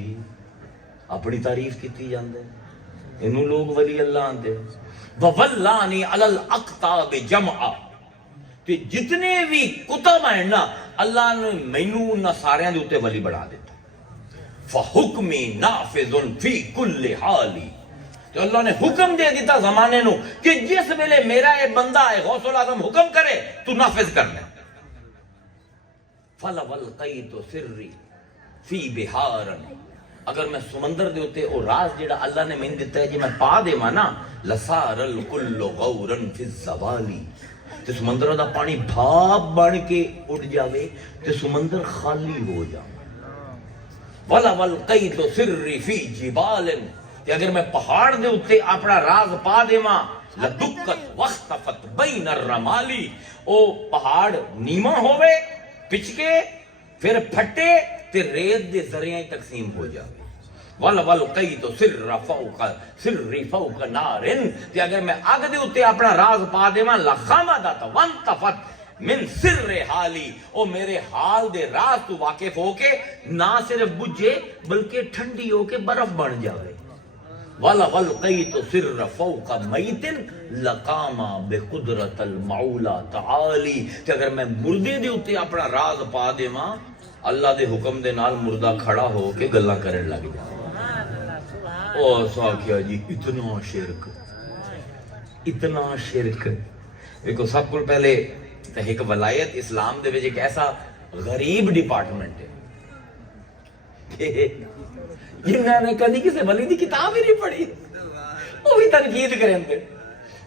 اپنی تعریف کیتی جاندے انہوں لوگ ولی اللہ آندے. وَوَلَّانِ عَلَى الْأَقْطَابِ جَمْعَ کہ جتنے بھی کتب ہیں نا اللہ نے مینوں انہاں ساریاں دے اوتے ولی بنا دیتا. فَحُکْمِ نَافِذٌ فِي كُلِّ حَالِ تو اللہ نے حکم دے دیتا زمانے نو کہ جس ویلے میرا یہ بندہ ہے غوث الاعظم حکم کرے تو نافذ کرنا. فَلَوَلْقَيْتُ سِرِّي فِي بِحَارٍ اگر میں سمندر دے ہوتے او راز جڑا اللہ نے مین دیتا ہے جی میں پا دے نا لسار الکل غورن فی الزوالی تے سمندر دا پانی بھاپ بن کے اڑ جاوے تے سمندر خالی ہو جاوے وَلَا وَالْقَيْتُ سِرِّ فِي جِبَالٍ کہ اگر میں پہاڑ دے اتے اپنا راز پا دے ماں لَدُّكَّتْ وَخْتَفَتْ بَيْنَ الرَّمَالِ او پہاڑ نیمہ ہوئے پچکے پھر پھٹے تے ریت دے ذریعہ تقسیم ہو جاوے وَلَا وَالْقَيْتُ سِرَّ فَوْقَ نَارٍ کہ اگر میں آگ دے اتے اپنا راز پا دے ماں لَخَمَدَتْ وَانْتَفَتْ من سر حالی او میرے حال دے راز تو واقف ہو کے نہ صرف بجھے بلکہ ٹھنڈی ہو کے برف بن جائے وَلَا وَالْقَيْتُ سِرَّ فَوْقَ مَيْتٍ لَقَامَ بِقُدْرَةَ الْمَعُولَى تَعَالِي کہ اگر میں مردے دے اتے اپنا راز پا دے ماں اللہ دے حکم دے نال مردہ کھڑا ہو کے گلہ کرن لگ جائے او ساکھیا جی اتنا شرک دیکھو سب کو پہلے ایک ولایت اسلام دے وچ ایک ایسا غریب ڈپارٹمنٹ ہے کہ جنہاں نے کدی کسی ولی دی کتاب ہی نہیں پڑھی وہ بھی تنقید کریں دے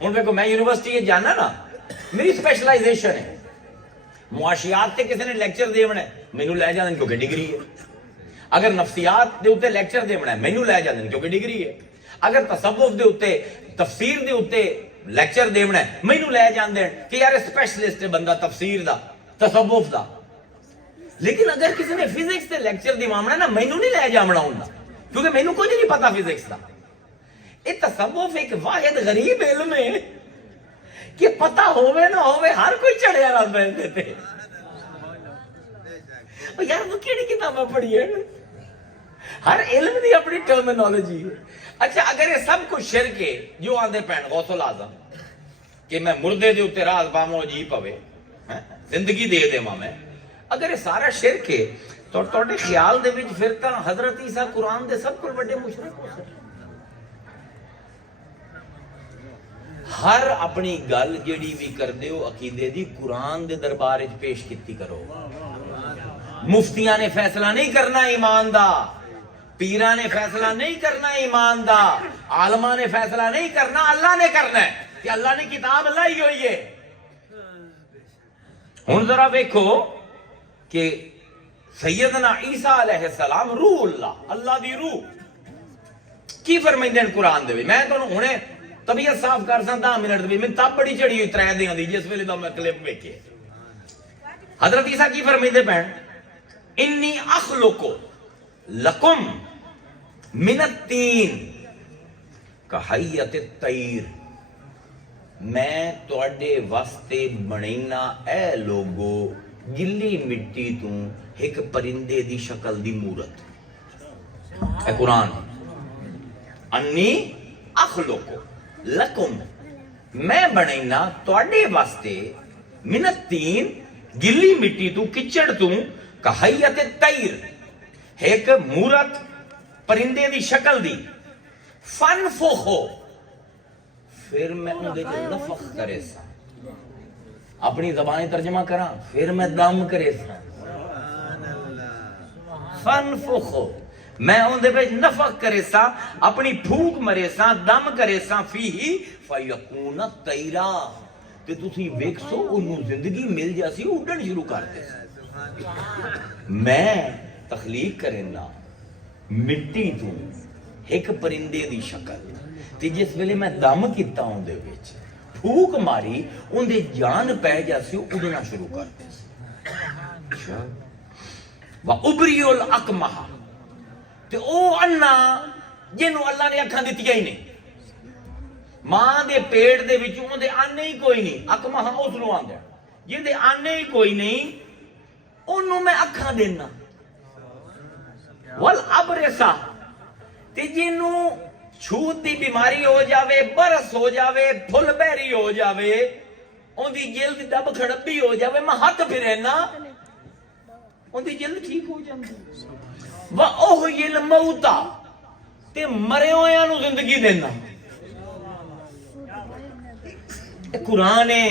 ہن دیکھو میں یونیورسٹی جانا نا میری اسپیشلائزیشن ہے معاشیات تے کسی نے لیکچر دیونا ہے مینوں لے جاندے کیونکہ ڈگری ہے اگر نفسیات دے اوتے لیکچر دیونا ہے مینوں لے جاندے کیونکہ ڈگری ہے اگر تصوف دے اوتے تفسیر دے اوتے لیکچر دیونا ہے مینوں لے جاندے کہ یار اسپیشلسٹ ہے بندہ تفسیر دا تصوف دا لیکن اگر کسی نے فزکس تے لیکچر دیوامنا ہے نا مینوں نہیں لے جامنا ہوندا کیونکہ مینوں کچھ نہیں پتا فزکس دا یہ تصوف ایک واحد غریب علم ہے کہ پتہ ہوئے نہ ہوئے ہر کوئی چڑھیا رہا بہن تے یار وہ کیڑی کتابیں پڑھی ہے ہر علم دی اپنی ٹرمینالوجی ہے اچھا اگر یہ سب کچھ شرک ہے جو آندے پہن غوث العظم کہ میں مردے دے اتے راز پامو جی پوے زندگی دے دے ماں میں اگر یہ سارا شرک ہے تو توڑے خیال دے وچ پھر تا حضرت عیسیٰ قرآن دے سب کو بڑے مشرک ہو سکتے ہر اپنی گل جڑی بھی کر دے ہو عقیدے دی قرآن دے دربار وچ پیش کیتی کرو مفتیاں نے فیصلہ نہیں کرنا ایمان دا پیران نے فیصلہ نہیں کرنا ایمان دا عالمہ نے فیصلہ نہیں کرنا اللہ نے کرنا ہے کہ اللہ نے کتاب اللہ ہی ہوئی ہے ہن ذرا دیکھو کہ سیدنا عیسیٰ علیہ السلام روح اللہ دی روح کی فرمائندے ہیں قرآن دے میں تو ہنے طبیعت صاف کر سا 10 منٹ دی میں تب بڑی چڑھی ہوئی 3 دیاں دی جس ویلے دا میں کلپ ویکھے حضرت عیسیٰ کی فرمائندے پہن انی اخلقو لکم من التین کحیت الطیر میں توڑے واسطے بنینا اے لوگو گلی مٹی تو ایک پرندے دی شکل دی مورت اے قرآن انی اخلقو لکم میں بنینا توڑے واسطے من التین گلی مٹی تو کچڑ تو کحیت الطیر ایک مورت پرندے دی شکل دی فنفخو پھر میں اندے جو نفخ کرے سا اپنی زبانی ترجمہ کرا پھر میں دم کرے سا فنفخو میں اندے پہ نفخ کرے سا اپنی پھوک مرے سا دم کرے سا فیہی فیقون طیرا کہ تسی ویکسو انہوں زندگی مل جاسی اڈن شروع کرتے سا میں تخلیق کرنا مٹی تو ایک پرندے دی شکل تے جس ویلے میں دم کیتا ہوں دے وچ پھوک ماری ان دے جان پہ جاسی اڑنا شروع کرتے اچھا وَأُبْرِيُ الْأَقْمَحَ تے او انا جنہوں اللہ نے اکھاں دیتیا ہی نہیں ماں دے پیٹ دے وچوں دے آنے ہی کوئی نہیں اقمحہ اس نو آندے جن دے آنے ہی کوئی نہیں انہوں میں اکھاں دینا والابرسا تے جنہوں چھوت دی بیماری ہو جاوے برس ہو جاوے پھل بیری ہو جاوے ان دی جلد دب کھڑپی ہو جاوے میں ہاتھ پھرینا ان دی جلد ٹھیک ہو جاندی وَأُحْيِي الْمَوْتَى تے مرے ہوئے انہوں زندگی دینا قرآن ہے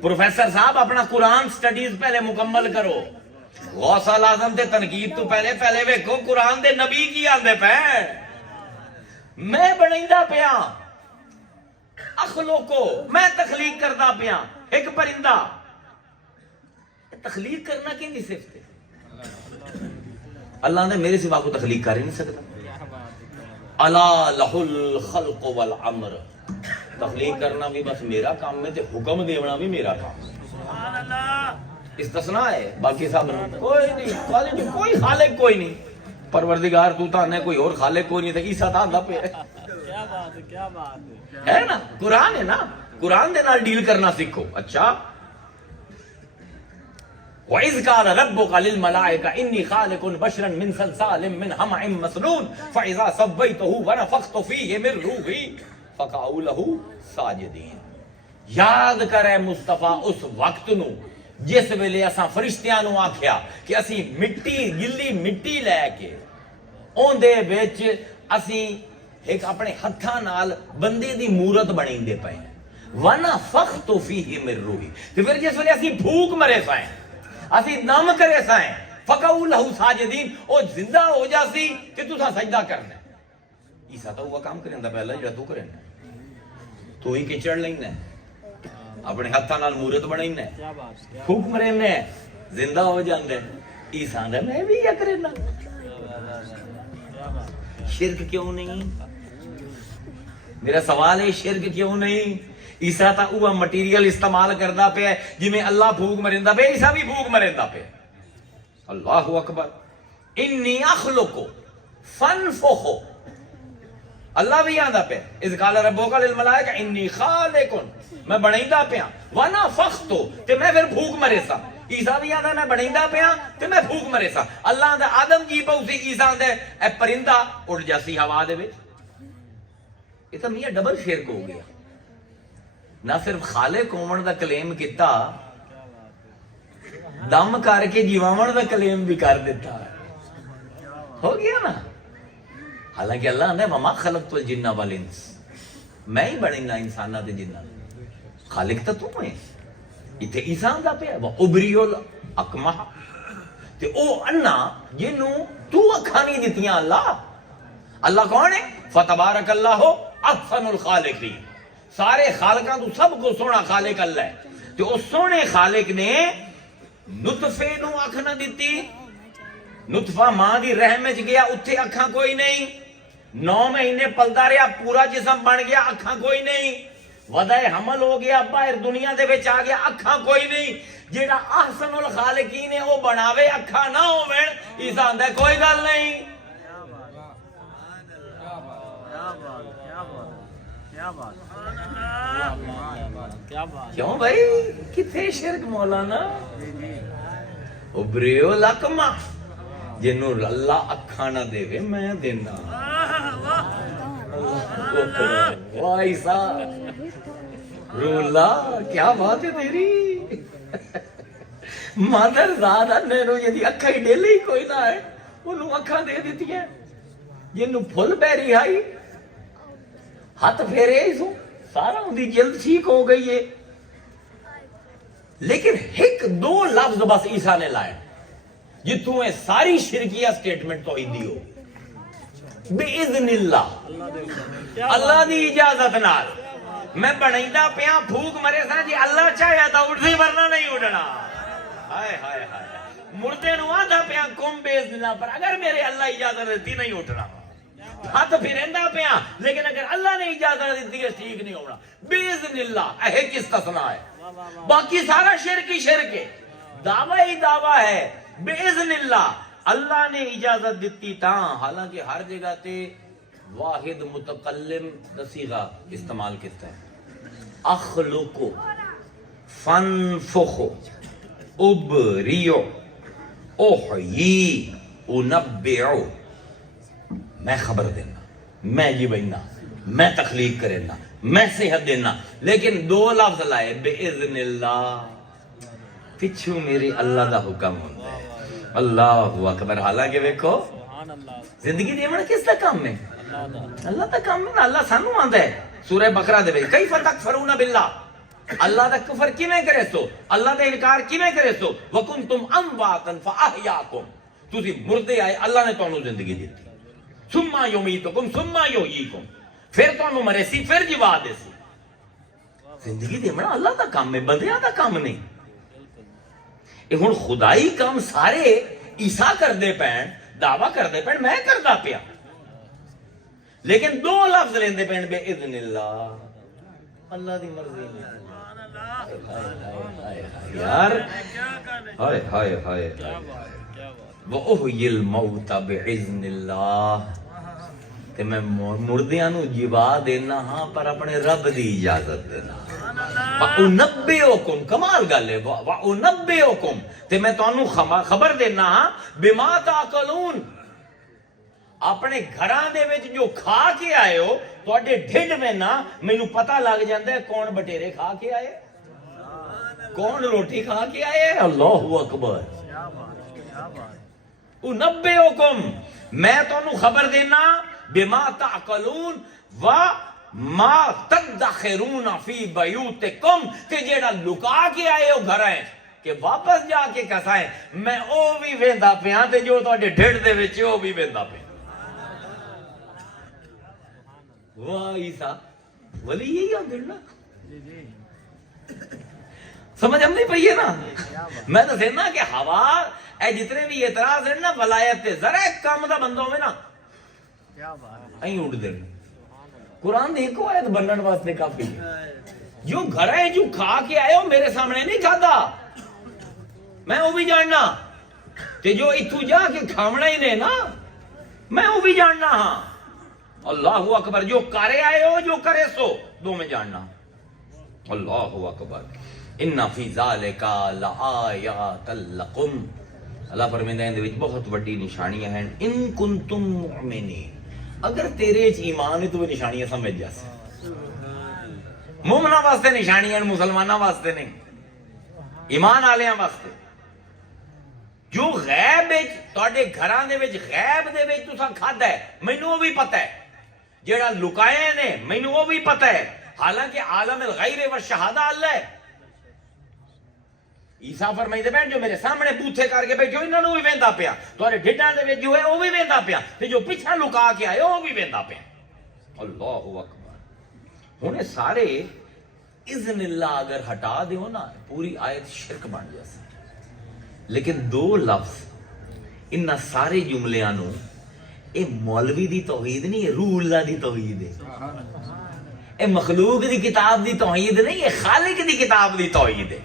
پروفیسر صاحب اپنا قرآن سٹڈیز پہلے مکمل کرو غوث اعظم تے تنقید تو پہلے ویکھو قرآن دے نبی کی آندے پے میں بنائندا پیا اخلوقو میں تخلیق کردا پیا ایک پرندہ تخلیق کرنا کی نہیں صفت ہے اللہ نے میرے سوا کو تخلیق کر ہی نہیں سکتا الا لہ الخلق والامر تخلیق کرنا بھی بس میرا کام ہے تے حکم دینا بھی میرا کام سبحان اللہ استثناء ہے باقی سب کوئی نہیں کوئی خالق کوئی نہیں پروردگار تو تانے کوئی اور خالق کوئی نہیں تھا عیسیٰ تھا اللہ پہ کیا بات ہے نا قرآن ہے نا قرآن دے نال ڈیل کرنا سیکھو اچھا وَإِذْ قَالَ رَبُّكَ لِلْمَلَائِكَةِ إِنِّي خَالِقٌ بَشَرًا مِنْ صَلْصَالٍ مِنْ حَمَإٍ مَسْنُونٍ فَإِذَا سَوَّيْتُهُ وَنَفَخْتُ فِيهِ مِنْ رُوحِي فَقَعُوا لَهُ سَاجِدِينَ یاد کرے مصطفیٰ اس وقت نو جس ویلے اساں فرشتیاں نو آکھیا کہ اسی مٹی گلی مٹی لے کے اون دے وچ اسی ایک اپنے ہتھاں نال بندے دی مورت بنیندے پئے وَنَفَخْتُ فِيهِ مِنْ رُوحِي تے پھر جس ویلے اسی بھوک مرے سائیں اسی نام کرے سائیں فقعوا لہو ساجدین او زندہ ہو جاسی کہ تساں سجدہ کرنا عیسیٰ تو وہ کام کریندا پہلا جڑا تو کرنا تو ہی کچڑ لینا اپنے ہتھاں نال مورت بنائینا پھوک مرینا زندہ ہو جاندے عیسیٰ نے میں بھی کیا کرنا شرک کیوں نہیں میرا سوال ہے شرک کیوں نہیں عیسیٰ تا اوہ مٹیریل استعمال کردا پہ جی میں اللہ بھوک مرندہ پہ عیسیٰ بھی بھوک مرندہ پہ اللہ اکبر انی اخلقو فنفخو اللہ بھی آندہ پہ اذ قال ربک للملائکہ انی خالقن میں بنائندہ پہ ونفختو تے میں پھر بھوک مرے سا عیسیٰ بھی آندہ میں بنائندہ پہ تے میں بھوک مرے سا اللہ آندہ آدم جی پہنسی عیسیٰ آندہ اے پرندہ اڑ جاسی ہوا دے وچ یہ تو میاں ڈبل شرک ہو گیا نہ صرف خالق ہون دا کلیم کیتا دم کر کے جیواون دا کلیم بھی کر دیتا ہو گیا نا حالانکہ اللہ نے وما خلقت الجن والانس میں ہی بنینا انساناں تے جناں خالق تے تو ہے ایتھے عیسیٰ دا پیا وہ ابریو الاکمہ تے او انا جنوں تو اکھاں نہیں دتیاں اللہ کون ہے فتبارک اللہ احسن الخالقین سارے خالقاں تو سب کو سونا خالق اللہ ہے تو اس سونے خالق نے نطفے نو اکھ نہ دیتی نطفہ ماں دی رحم وچ گیا اتھے اکھاں کوئی نہیں 9 مہینے پلدا رہیا پورا جسم بن گیا اکھاں کوئی نہیں وضع حمل ہو گیا باہر دنیا دے وچ آ گیا اکھاں کوئی نہیں جیڑا احسن الخالقین ہے وہ بناوے اکھاں نہ ہوویں عیسیٰ آندا کوئی گل نہیں کیوں بھائی کتنے شرک مولانا ابریو لکما جنوں اللہ اکھاں نہ دے میں دینا واہ عیسیٰ رولا کیا بات ہے تیری مادر زاد انہوں جدی اکھاں ہی ڈیلی کوئی نہ ہے انہوں اکھاں دے دیتی ہیں جنوں پھل بیری آئی ہاتھ پھیرے سو سارا ان دی جلد ٹھیک ہو گئی ہے لیکن ایک دو لفظ بس عیسیٰ نے لائے جتوں ہے ساری شرکیہ سٹیٹمنٹ تو ہی دیو بِإِذْنِ اللہ اللہ دی اجازت نال میں بنائندہ پیاں پھوک مرے سا جی اللہ چاہیا تھا اٹھنی ورنہ نہیں اٹھنا ہائے ہائے ہائے مردے نو آدھا پیاں کم بِإِذْنِ اللہ پر اگر میرے اللہ اجازت دیتی نہیں اٹھنا ہاتھ پھرندہ پیا لیکن اگر اللہ نے اجازت دیتی ہے ٹھیک نہیں ہونا بِإِذْنِ اللہ ایک استثناء ہے باقی سارا شرک ہی شرک ہے دعویٰ ہی دعویٰ ہے بِإِذْنِ اللہ اللہ نے اجازت دیتی تاں حالانکہ ہر جگہ تے واحد متکلم صیغہ استعمال کیتا ہے اخلقو فنفخو ابریو احیی انبعو میں خبر دینا میں جی بہنا میں تخلیق کرنا میں صحت دینا لیکن دو لفظ لائے بِإِذْنِ اللہ پچھو میری اللہ دا حکم ہوتا ہے اللہ اکبر حالانکہ ویکھو زندگی دیونا کس دا کام ہے اللہ دا کام ہے اللہ سانو آندا ہے سورہ بقرہ دے کیف تکفرون باللہ اللہ دا کفر کیویں کرے سو، اللہ دا انکار کیویں کرے سو؟ وکنتم امواتا فاحیاکم، تسی مردے آئے اللہ نے تانوں زندگی دیتی، ثم یمیتکم ثم یحییکم، پھر تانوں مرے سی پھر جیوا دے سی۔ زندگی دینا اللہ دا کام ہے، بندیاں دا کام نہیں۔ یہ ہن خدائی کام سارے عیسیٰ کر دے پین، دعویٰ کر دے پین، میں کردا پیا، لیکن دو لفظ لیندے پین بے اذن اللہ، اللہ دی مرضی میں۔ یار ہائے ہائے ہائے، وَأُحْيِي الْمَوْتَ بِعِذْنِ اللَّهِ، تے میں مردیاں نو جیوا دینا ہاں پر اپنے رب دی اجازت دینا۔ وَأُنَبِّئُكُمْ، کمال گل ہے، وَأُنَبِّئُكُمْ، تے میں تانوں خبر دینا ہاں بِمَا تَأْكُلُونَ، اپنے گھراں دے وچ جو کھا کے آئے ہو، تواڈے ڈھڈ میں نا مینوں پتہ لگ جاندا ہے کون بٹیرے کھا کے آئے، کون روٹی کھا کے آئے۔ اللہ اکبر۔ انبئکم، میں تانوں خبر دینا بما تاکلون وما تدخرون فی بیوتکم، تے جیڑا لکا کے آئے ہو گھراں کہ واپس جا کے کسائیں، میں او بھی ویندا پیاں تے جو تواڈے ڈھڈ دے وچ او بھی ویندا پیاں۔ واہ عیسیٰ ولی یہی ہوندے نا، سمجھ ہم نہیں پئی ہے نا۔ میں تو سینا کہ ہوا اے جتنے بھی اعتراض ہیں نا ولایت تے، ذرا ایک کام دا بندوں میں نا این اٹھ دیں۔ قرآن دیکھو آیت بنن واسطے کافی ہے۔ جو گھر ہے جو کھا کے آئے ہو میرے سامنے نہیں کھادا، میں وہ بھی جاننا، تے جو اتھو جا کے کھامنا ہی نے نا میں وہ بھی جاننا ہاں۔ اللہ اکبر، جو کرے آئے ہو جو کرے سو دو میں جاننا۔ اللہ اکبر۔ ان فی ذالک لآیات لکم، اللہ فرمیندا ہے اندے وچ بہت بڑی نشانیاں ہیں، ان کنتم مؤمنین، اگر تیرے وچ ایمان ہے تو وہ نشانیاں سمجھ جا سی۔ مومناں واسطے نشانیاں، مسلماناں واسطے نہیں، ایمان والیاں واسطے۔ جو غیب وچ تواڈے گھراں دے وچ غیب دے وچ تساں کھادا ہے مینوں وہ بھی پتہ ہے، جیڑا لکائے نے مینوں وہ بھی پتہ ہے، حالانکہ عالم الغیب والشہادہ اللہ ہے۔ عیسیٰ فرمائیندے پے جو میرے سامنے بوتھے کر کے بیٹھے انہاں نوں بھی ویندا پیا، تواڈے ڈھڈاں دے وچ جو ہے وہ بھی ویندا پیا، تے جو پیچھے لکا کے آئے وہ بھی ویندا پیا۔ اللہ اکبر۔ ہن سارے اذن اللہ اگر ہٹا دیو نا پوری آیت شرک بن جاسی۔ لیکن دو لفظ ان سارے جملیاں نو، اے مولوی دی توحید نہیں، اے روح اللہ دی توحید ہے، اے مخلوق دی کتاب دی توحید نہیں، اے خالق دی کتاب دی توحید ہے۔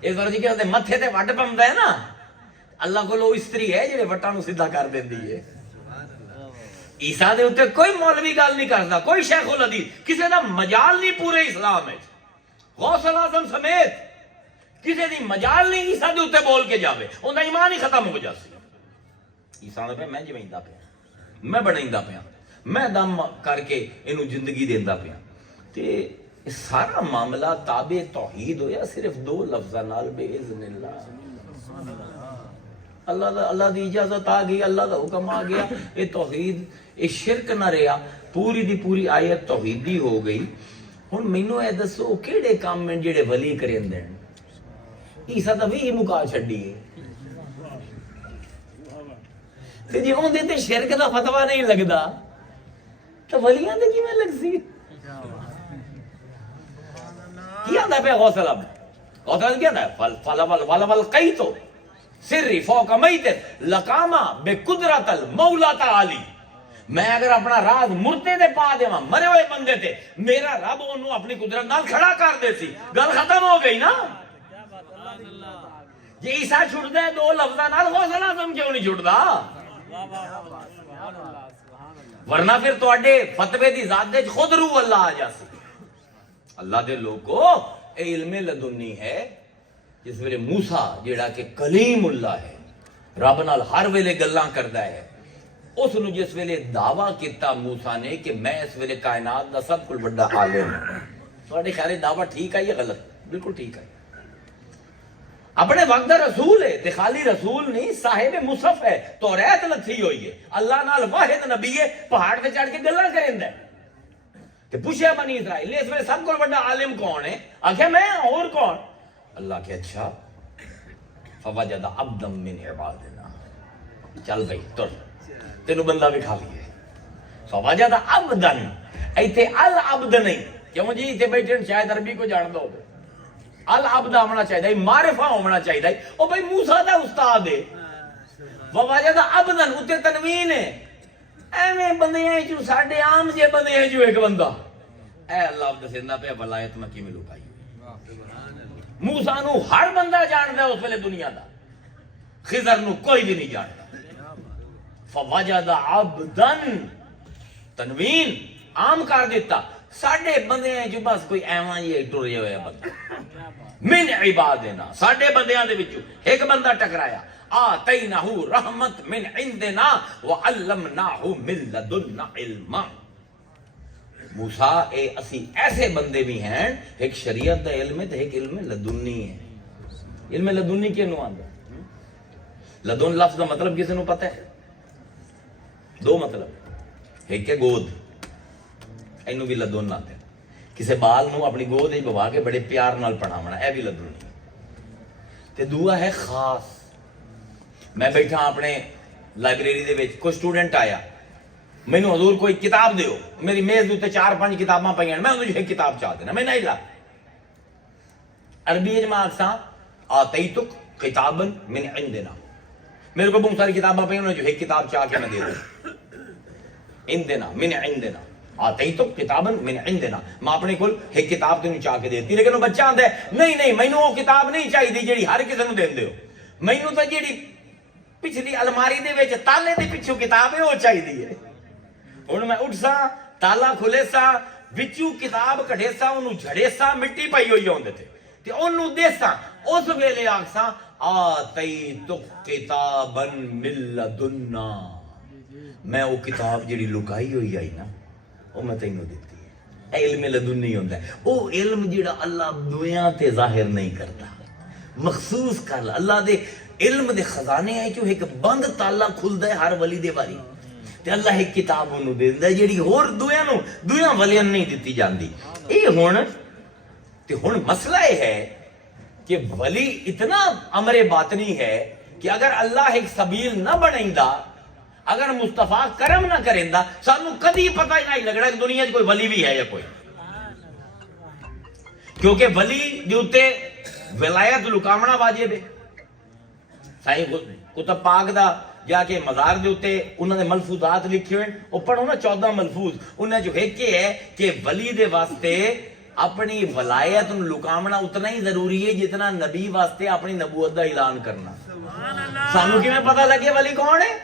اس طرح جی کہ متھے تے وٹ پمدا ہے نا، اللہ کو لو استری ہے جڑے وٹاں نو سیدھا کر دیندی ہے۔ عیسیٰ دے اوتے کوئی مولوی گل نہیں کردا، کوئی شیخ الحدیث، کسے دا مجال نہیں پورے اسلام وچ، غوث الاعظم سمیت کسے دی مجال نہیں عیسیٰ دے اوتے بول کے جاوے، اوندا ایمان ہی ختم ہو جاسی۔ عیسیٰ نے میں جویندا پیا، میں بنائندا پیا، میں دم کر کے اینو زندگی دیندا پیا، تے سارا معاملہ تابع توحید ہویا صرف دو لفظاں نال، بے اذن اللہ۔ اللہ دی اجازت آ گئی، اللہ دا حکم آ گیا، یہ توحید، یہ شرک نہ رہا، پوری دی پوری آیت توحیدی ہو گئی۔ ہن مینوں اے دسو کیڑے کام میں جڑے ولی کریندے ہیں؟ عیسیٰ دا بھی مکا چھڈی ہے تے جی اون دے تے شرک دا فتوی نہیں لگدا تے ولیاں دے کیویں لگ سی؟ کیا دا پہ غوث العظم، غوث العظم کیا دا فَلَوَلْقَيْتُ سِرِّ فَوْقَ مَيْتٍ لَقَامَ بِقُدْرَةِ الْمَوْلَى تَعَالِي، میں اگر اپنا راز مردے دے پا دیواں مرے ہوئے بندے تے، میرا رب انہوں اپنی قدرت نال کھڑا کر دے سی، گل ختم ہو گئی نا۔ جی عیسیٰ چھڑدا ہے دو لفظاں نال، غوث العظم کیوں نہیں چھڑدا؟ ورنہ پھر تواڈے فتوی دی ذات دے خود روح اللہ آ جاسی۔ اللہ دے لوگو اے علم لدنی ہے، جس ویلے موسیٰ جیڑا کہ کلیم اللہ ہے، رب نال ہر ویلے گلاں کردا ہے، اس نو جس ویلے دعویٰ کیتا موسیٰ نے کہ میں اس ویلے کائنات دا سب کل بڑا عالم ہوں، تواڈے خیال دعویٰ ٹھیک ہے یا غلط؟ بالکل ٹھیک ہے۔ اپنے وقت دا رسول ہے تے خالی رسول نہیں، صاحب مصحف ہے، توریت لکھی ہوئی ہے، اللہ نال واحد نبی ہے، پہاڑ تے چڑھ کے گلاں کریندا ہے۔ تے پوچھا بنی اسرائیل نے اس ویلے سب کو بڑا عالم کون ہے؟ آخیا میں اور کون؟ اللہ کہ اچھا فوجد عبدا من عبادنا، چل بھائی تر تینوں بندہ بھی کھا لیے. فوجد عبدا، ایتھے العبد نہیں، کیوں جی ایتھے بیٹھے شاید عربی کو جان دو، العبد ہونا چاہیے، معرفہ ہونا چاہیے. او بھائی موسیٰ دا استاد ہے، فوجد عبدا اتنے تنوین ہے. ایویں بندیاں جو ساڈے عام جے بندے جو ایک بندہ اے اللہ دسیندا پہ ولایت میں کیویں لکائی. موسیٰ نو ہر بندہ جاندا اس ویلے دنیا دا، خضر نو کوئی بھی نہیں جاندا. فوجد عبدا تنوین عام کر دیتا. ساڈے بندے جو بس کوئی ایواں جی ٹریا ہوا بندہ من عبادنا، ساڈے بندیاں دے وچوں ایک بندہ ٹکرایا. آتیناہ رحمت من عندنا وعلمناہ من لدنا علما. موسیٰ اے اسی ایسے بندے بھی ہیں، ایک شریعت دا علم ہے تے ایک علم لدنی ہے. علم لدنی کینو آندا؟ لدن لفظ دا مطلب کسی نو پتہ ہے؟ دو مطلب، ایک ہے گود، اینو بھی لدن آتے ہیں. کسے بال نو اپنی گود وچ بوا کے بڑے پیار نال پڑھاونا، اے بھی لدنی. تے دوسرا ہے خاص. میں بیٹھا اپنے لائبریری دے وچ، کوئی سٹوڈنٹ آیا، مینوں حضور کوئی کتاب دیو، میری میز دے 4-5 کتاباں پئیاں، میں انہوں ایک کتاب چاہ دینا، میں نہیں لا. عربی وچ میں آکھساں آتیتک کتابا من عندنا، میرے کو بہت ساری کتاباں پئیاں، انہوں ایک کتاب چاہ کے میں دے دوں. عندنا من عندنا آتیتک کتابا من عندنا، میں اپنے کول ایک کتاب تینوں چاہ کے دیتی. لیکن وہ بچہ آندا ہے نہیں مینوں وہ کتاب نہیں چاہیے جیڑی ہر کسی نوں دیندے ہو، مینوں تو جیڑی پچھلی الماری دے وچ تالے دے پچھوں کتاب ہے وہ چاہیے. ہن میں اٹھ سا، تالا کھلے سا، وچوں کتاب کڈے سا، اونوں جھڑے سا، مٹی پئی ہوئی ہوندے تے تے اونوں دے سا. اس ویلے آکھساں آتیتک کتابا من لدنا، میں وہ کتاب جڑی لکائی ہوئی آئی نا وہ میں تینوں دیتی ہے. اے علم لدنی ہوندا ہے، او علم جڑا اللہ دویاں تے ظاہر نہیں کرتا، مخصوص کر اللہ دے علم دے خزانے ہے کہ ایک بند تالا کھلدا ہے ہر ولی دے باری تے اللہ ایک کتاب انہوں دیندا ہے جڑی ہور دویاں ولیاں نہیں دتی جاندی. اے ہن مسئلہ یہ ہے کہ ولی اتنا امر باطنی ہے کہ اگر اللہ ایک سبیل نہ بنائندا، اگر مصطفیٰ کرم نہ کریندا، سانوں کدی پتہ ہی نہیں لگنا کہ دنیا کوئی ولی بھی ہے یا کوئی. کیونکہ ولی دے اوتے ولایت لکاونا واجب ہے. سائیں کتب پاک دا جا کے مزار دے اوتے انہاں دے ملفوظات لکھے ہوئے، او پڑھو نا 14 ملفوظ. انہاں جو ایک ہے کہ ولی دے واسطے اپنی ولایت لکاونا اتنا ہی ضروری ہے جتنا نبی واسطے اپنی نبوت دا اعلان کرنا. سانوں کیویں پتہ لگے ولی کون ہے؟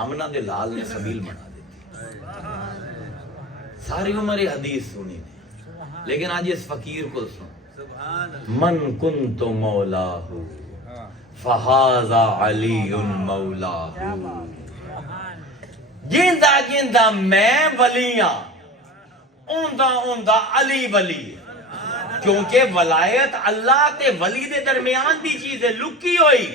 آمنہ دے لال نے سبیل بنا دیتی، ساری عمر حدیث سنی نے، لیکن آج اس فقیر کو سن. من کنت مولاہ فہذا علی مولاہ، جیندہ جیندہ میں ولیاں اوندہ علی ولی. کیونکہ ولایت اللہ تے ولی دے درمیان دی چیز ہے، لکی ہوئی.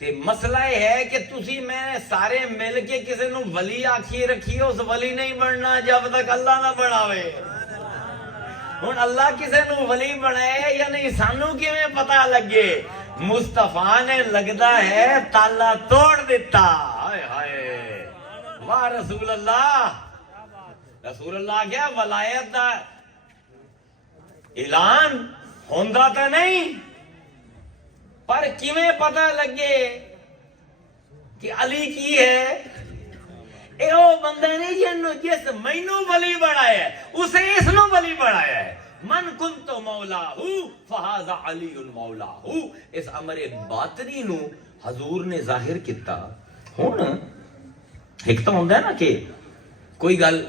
تے مسئلہ یہ ہے کہ تسی میں سارے مل کے کسی نو ولی آکھی رکھی، اس ولی نہیں بننا جب تک اللہ نہ بناوے. ہن اللہ کسی نو ولی بنائے یا نہیں سانوں کیویں پتہ لگے؟ مصطفیٰ نے لگدا ہے تالا توڑ دیتا. ہائے ہائے واہ رسول اللہ. رسول اللہ کیا ولایت دا اعلان ہوندا تے نہیں، پر کیویں پتہ لگے کہ علی کی ہے؟ اے او بندہ نہیں جنوں جس مینوں ولی بنایا ہے اسے اس نو ولی بنایا ہے. من کنت مولاہ فہذا علی مولاہ. اس امر باطنی نو حضور نے ظاہر کیتا. ہن ایک تو ہوندا ہے نا کہ کوئی گل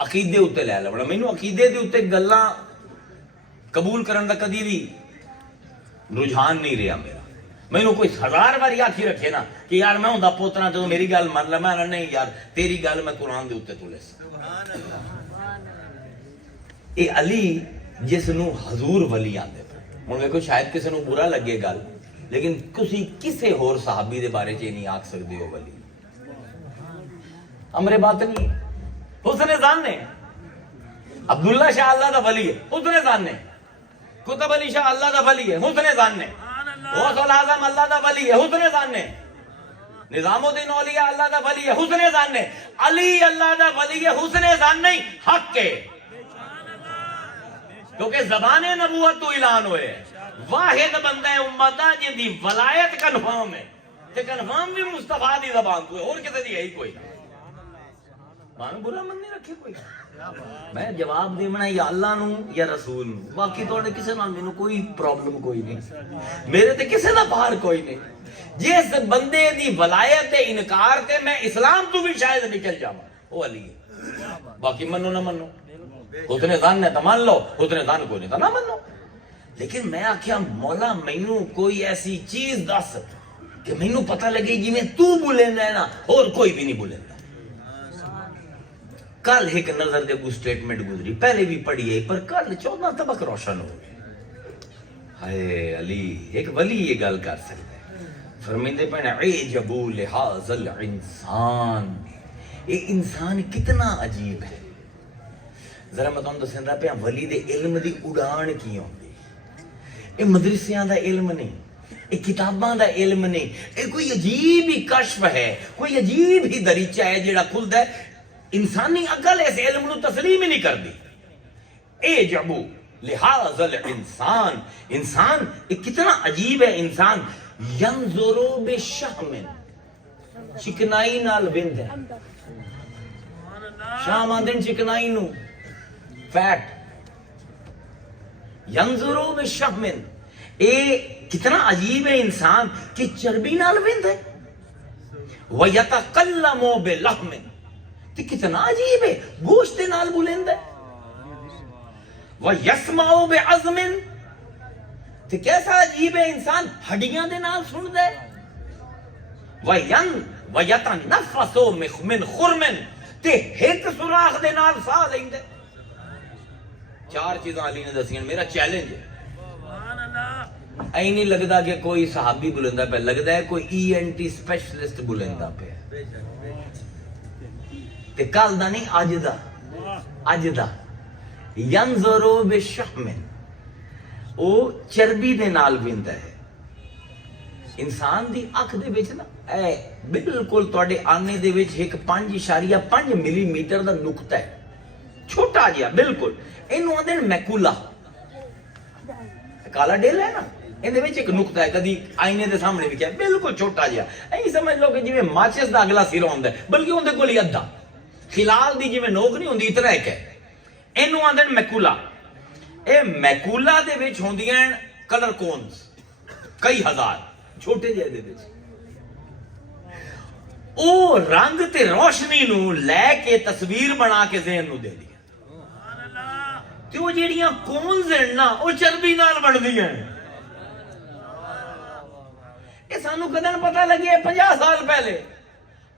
عقیدے اتے لے لونا، مینوں عقیدے دے اتے گلاں قبول کرن دا کدی بھی رجحان نہیں رہا میرا. مینوں کوئی 1000 باری آکھی رکھے نا کہ یار میں ہوندا پوتنا تو میری گل من لے، میں نہیں یار تیری گل میں قرآن دے اتے تولے سا. اے علی جس نو حضور ولی آندے پے. ہن ویکھو شاید کسی نو برا لگے گل، لیکن تسی کسے ہور صحابی دے بارے چ نہیں آکھ سکدے ہو ولی. امر باطنی ہے، حسن ظن ہے. عبداللہ شاہ اللہ دا ولی ہے، حسن ظن ہے. قطب علی شاہ اللہ دا ولی ہے، حسن ظن ہے. غوث العظم اللہ دا ولی ہے، حسن ظن ہے. نظام الدین اولیاء اللہ دا ولی ہے، حسن ظن ہے. علی اللہ دا ولی ہے، حسن ظن نہیں، حق ہے. کیونکہ زبان نبوت تو اعلان ہوئے ہے. واحد بندہ ہے امت جن دی ولایت کنفرم ہے، تے کنفرم بھی مصطفیٰ دی زبان تو ہے، اور کسی دی ہے ہی کوئی. مان برا من نہیں رکھے کوئی. میں جواب دینا یا اللہ نو یا رسول نو، باقی تو کسی نال مینوں کوئی پرابلم کوئی نہیں، میرے تے کسی دا باہر کوئی نہیں. جس بندے دی ولایت دے انکار تے میں اسلام تو بھی شاید نکل جاواں، وہ علی ہے. باقی منو نہ منو، حسن ظن ہے تو مان لو، حسن ظن کوئی نہیں تو نہ منو. لیکن میں آکھیا مولا مینوں کوئی ایسی چیز دس کہ مینوں پتہ لگے جی میں تو بولیندا ہے نا اور کوئی بھی نہیں بولیندا. کل ایک نظر دے کوئی سٹیٹمنٹ گزری، پہلے بھی پڑھی ہے پر کل 14 طبق روشن ہو گئی. ہائے علی ایک ولی یہ گل کر سکتا ہے. فرمیندے پہ عجبو لہذا الانسان، یہ انسان کتنا عجیب ہے. ذرا میں تمہیں دسندا پیا ولی دے علم دی اڑان کی ہوندی. یہ مدرسیاں دا علم نہیں، یہ کتاباں دا علم نہیں، یہ کوئی عجیب ہی کشف ہے، کوئی عجیب ہی دریچہ ہے جڑا کھلدا ہے. انسانی عقل اس علم نو تسلیم ہی نہیں کردی. اعجبو لہذا الانسان، انسان یہ کتنا عجیب ہے. انسان ینظرو بشہم، چکنائی نال وند ہے. شام آندن چکنائی نو فیٹ. ینظرو بشہم، اے کتنا عجیب ہے انسان کہ چربی نال وند ہے. وَيَتَقَلَّمُ بِلَحْمٍ، تو کتنا عجیب ہے گوشت نال بلند ہے. وَيَسْمَعُ بِعَزْمٍ، تو کیسا عجیب ہے انسان ہڈیاں دے نال سن دے. وَيَتَنَفَّسُ مِن خُرْمٍ، تے ایک سوراخ دے نال ساہ لیندے. چار چیزاں علی نے دسیاں. میرا چیلنج ہے، نہیں لگتا کہ کوئی صحابی بلندا پہ، لگتا ہے کوئی ENT سپیشلسٹ بلندا پہ. تے کل دا نہیں اج دا، اج دا. ینظرو بشہم، او چربی دے نال ویندا ہے. انسان دی اکھ دے وچ نا اے بالکل تواڈے آنے دے وچ ایک 5.5 ملی میٹر دا نقطہ ہے، چھوٹا جہا بالکل. اینوں آندے میکولا، کالا ڈیل ہے نا، اندے وچ ایک نقطہ ہے. کدی آئینے دے سامنے بھی کیا بالکل چھوٹا جہا. این سمجھ لو کہ جویں ماچس دا اگلا سر ہوندا ہے، بلکہ اون دے کول ادھا خلال دی جویں نوک نہیں ہوندی اتنا ایک ہے. اینوں آندے میکولا. اے میکولا دے وچ ہوندیاں کلر کونز کئی ہزار چھوٹے جہے دے وچ. او رنگ تے روشنی نو لے کے تصویر بنا کے ذہن نو دے دی. تے وہ جیڑیاں کونز ہیں نا او چربی نال بندیاں ہیں. اے سانو کدن پتہ لگے 50 سال پہلے.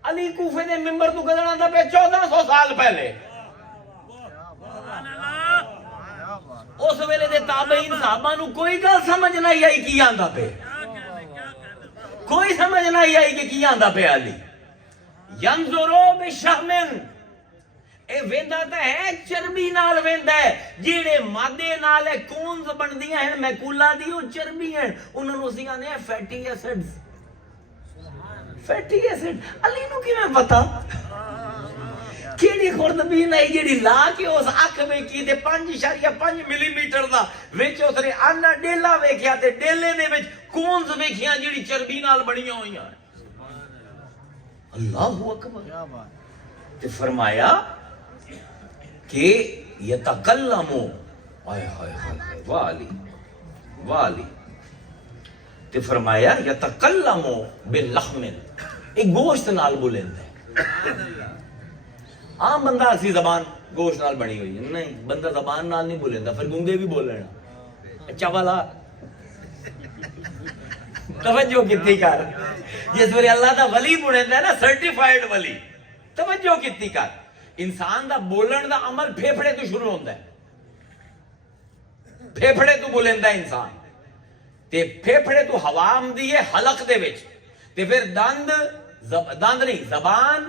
علی کوفے دے ممبر تو کدن آندا پہ 1400 سال پہلے. اس ویلے دے تابعین صحابہ نو کوئی گل سمجھ نہیں آئی کی آندا پہ، کوئی سمجھ نہیں آئی کہ کی آندا پہ. علی ینظرو بشہم، اے ویندا تے ہے چربی نال ویندا ہے. جیڑے مادے نال کونز بندیاں ہیں میکولا دی، او چربی ہیں. انہاں نوں اسی آندے ہیں فیٹی ایسڈز. فیٹی ایسڈ علی نو کیویں پتہ؟ کیڑی خوردبین ہے جیڑی لا کے اس اکھ ویکھی تے 5.5 ملی میٹر دا وچ اس نے آنا ڈیلا ویکھیا تے ڈیلے دے وچ کونز ویکھیاں جیڑی چربی نال بنیاں ہوئیاں. اللہ اکبر. تے فرمایا کہ یتکلمو، ہائے ہائے ہائے والی والی. تے فرمایا یتکلمو باللحم، ایک گوشت نال بولند ہے. عام بندہ اسی زبان گوشت نال بنی ہوئی ہے، نہیں بندہ زبان نال نہیں بولیندا، پھر گونگے بھی بولنا. اچھا والا توجہ کتنی کر. جس ویلے اللہ دا ولی بنیندا ہے نا، سرٹیفائیڈ ولی، توجہ کتنی کر. انسان دا بولن دا عمل پھیپھڑے تو شروع ہوندا ہے. پھیپھڑے تو بولیندا ہے انسان، تے پھیپھڑے تو ہوا آمدی ہے حلق دے وچ، تے پھر دند نہیں زبان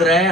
3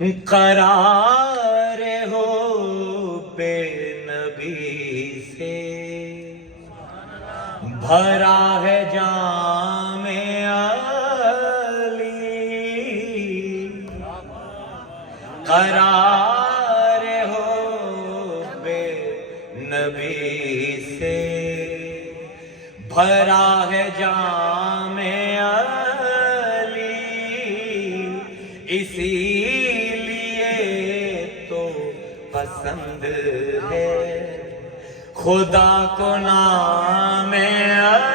قرار ہو بے نبی سے بھرا ہے جام علی، قرار ہو بے نبی سے بھرا ہے جام علی، اسی لیے تو پسند ہے خدا کو نام علی۔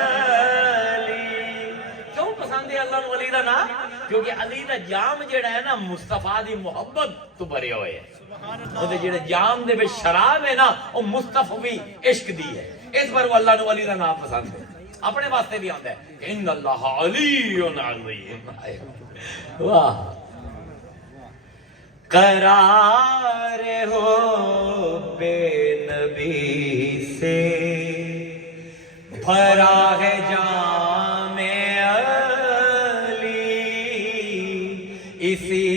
کیوں پسند ہے اللہ نو علی دا نام؟ کیونکہ علی دا جام جڑا ہے نا مصطفیٰ دی محبت تو بھرے ہوئے ہے، وہ جڑے جام دے وچ شراب ہے نا وہ مصطفی عشق دی ہے، اس پر وہ اللہ نو علی دا نام پسند ہے، اپنے واسطے بھی آتا ہے ان اللہ علی عظیم۔ واہ، قرار ہو بے نبی سے بھرا ہے جام علی، اسی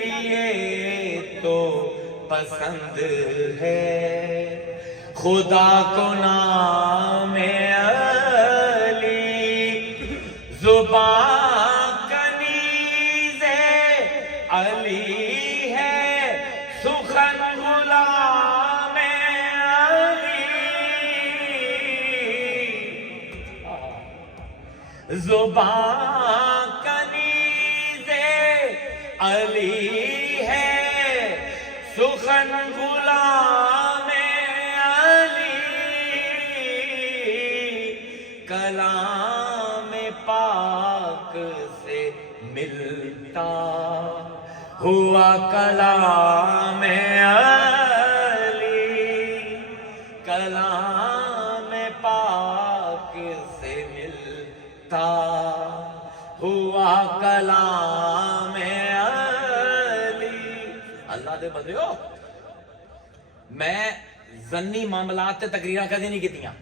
لیے تو پسند ہے خدا کو نام علی، زبان کنیز علی ہے سخن غلام علی، زبان کنیز علی ہے سخن غلام علی، کلام پاک سے ملتا ہوا کلام علی، کلام پاک سے ملتا ہوا کلام علی۔ اللہ دے بندیو، میں ظنی معاملات تے تقریراں کدی نہیں کیتیاں،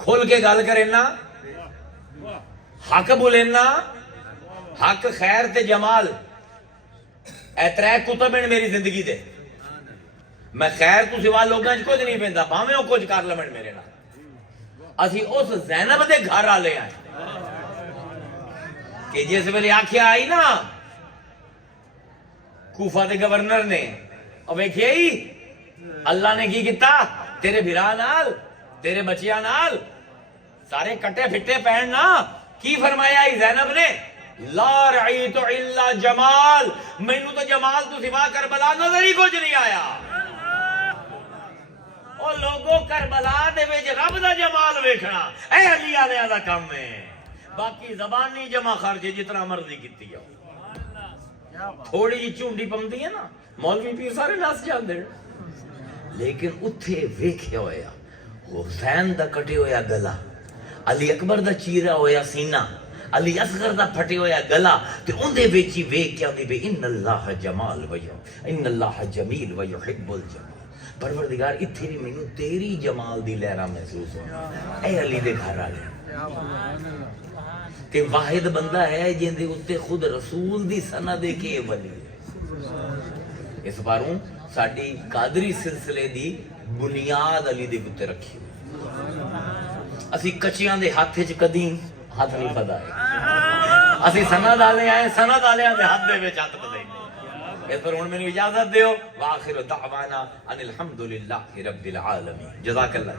کھل کے گل کرینا، حق بولینا، حق خیر تے جمال، اے ترے کتب ہیں میری زندگی دے، میں خیر تو سوا لوگاں چ کچھ نہیں پیندا، بھاویں او کچھ کر لمن میرے نال۔ اسی اس زینب دے گھر والے آئے کہ جس ویلے آکھیا آئی نا کوفہ دے گورنر نے، او ویکھیا ہی اللہ نے کی کیتا تیرے بھرا نال، تیرے بچیاں نال، سارے کٹے پھٹے پہن نا، کی فرمایا ہی زینب نے، لا رعیت الا جمال، مینوں تو جمال تو سوا کربلا نظر ہی کچھ نہیں آیا۔ او لوگوں کربلا دے وچ رب دا جمال ویکھنا اے علی علیہ دا کم ہے، باقی زبانی جمع خرچ جتنا مرضی کیتی ہے، تھوڑی جی چونڈی پمدی ہے نا مولوی پیر سارے نس جاندے، لیکن اتھے ویکھیا ہویا حسین دا کٹے ہویا گلا، علی اکبر دا چیرا ہویا سینہ، علی اصغر دا پھٹے ہویا گلا، تے اندے وچ ہی ویکھ کے آندی بے ان اللہ جمال ان اللہ جمیل ویحب الجمال۔ پروردگار اتھے بھی مینوں تیری جمال دی لہرا محسوس ہو، اے علی دے گھر والے تے واحد بندہ ہے جن دے اتے خود رسول دی سند کے ولی۔ اس باروں ساڈی قادری سلسلے دی بنیاد علی دے اتے رکھی، اسی کچیاں دے ہاتھ وچ کدی ہاتھ نہیں پدائے، اسی سند والے آئے سند والیاں دے ہاتھ دے وچ ہاتھ پدائے۔ اس پر ہن مینوں اجازت دیو، واخر دعوانا ان الحمدللہ رب العالمین۔ جزاک اللہ۔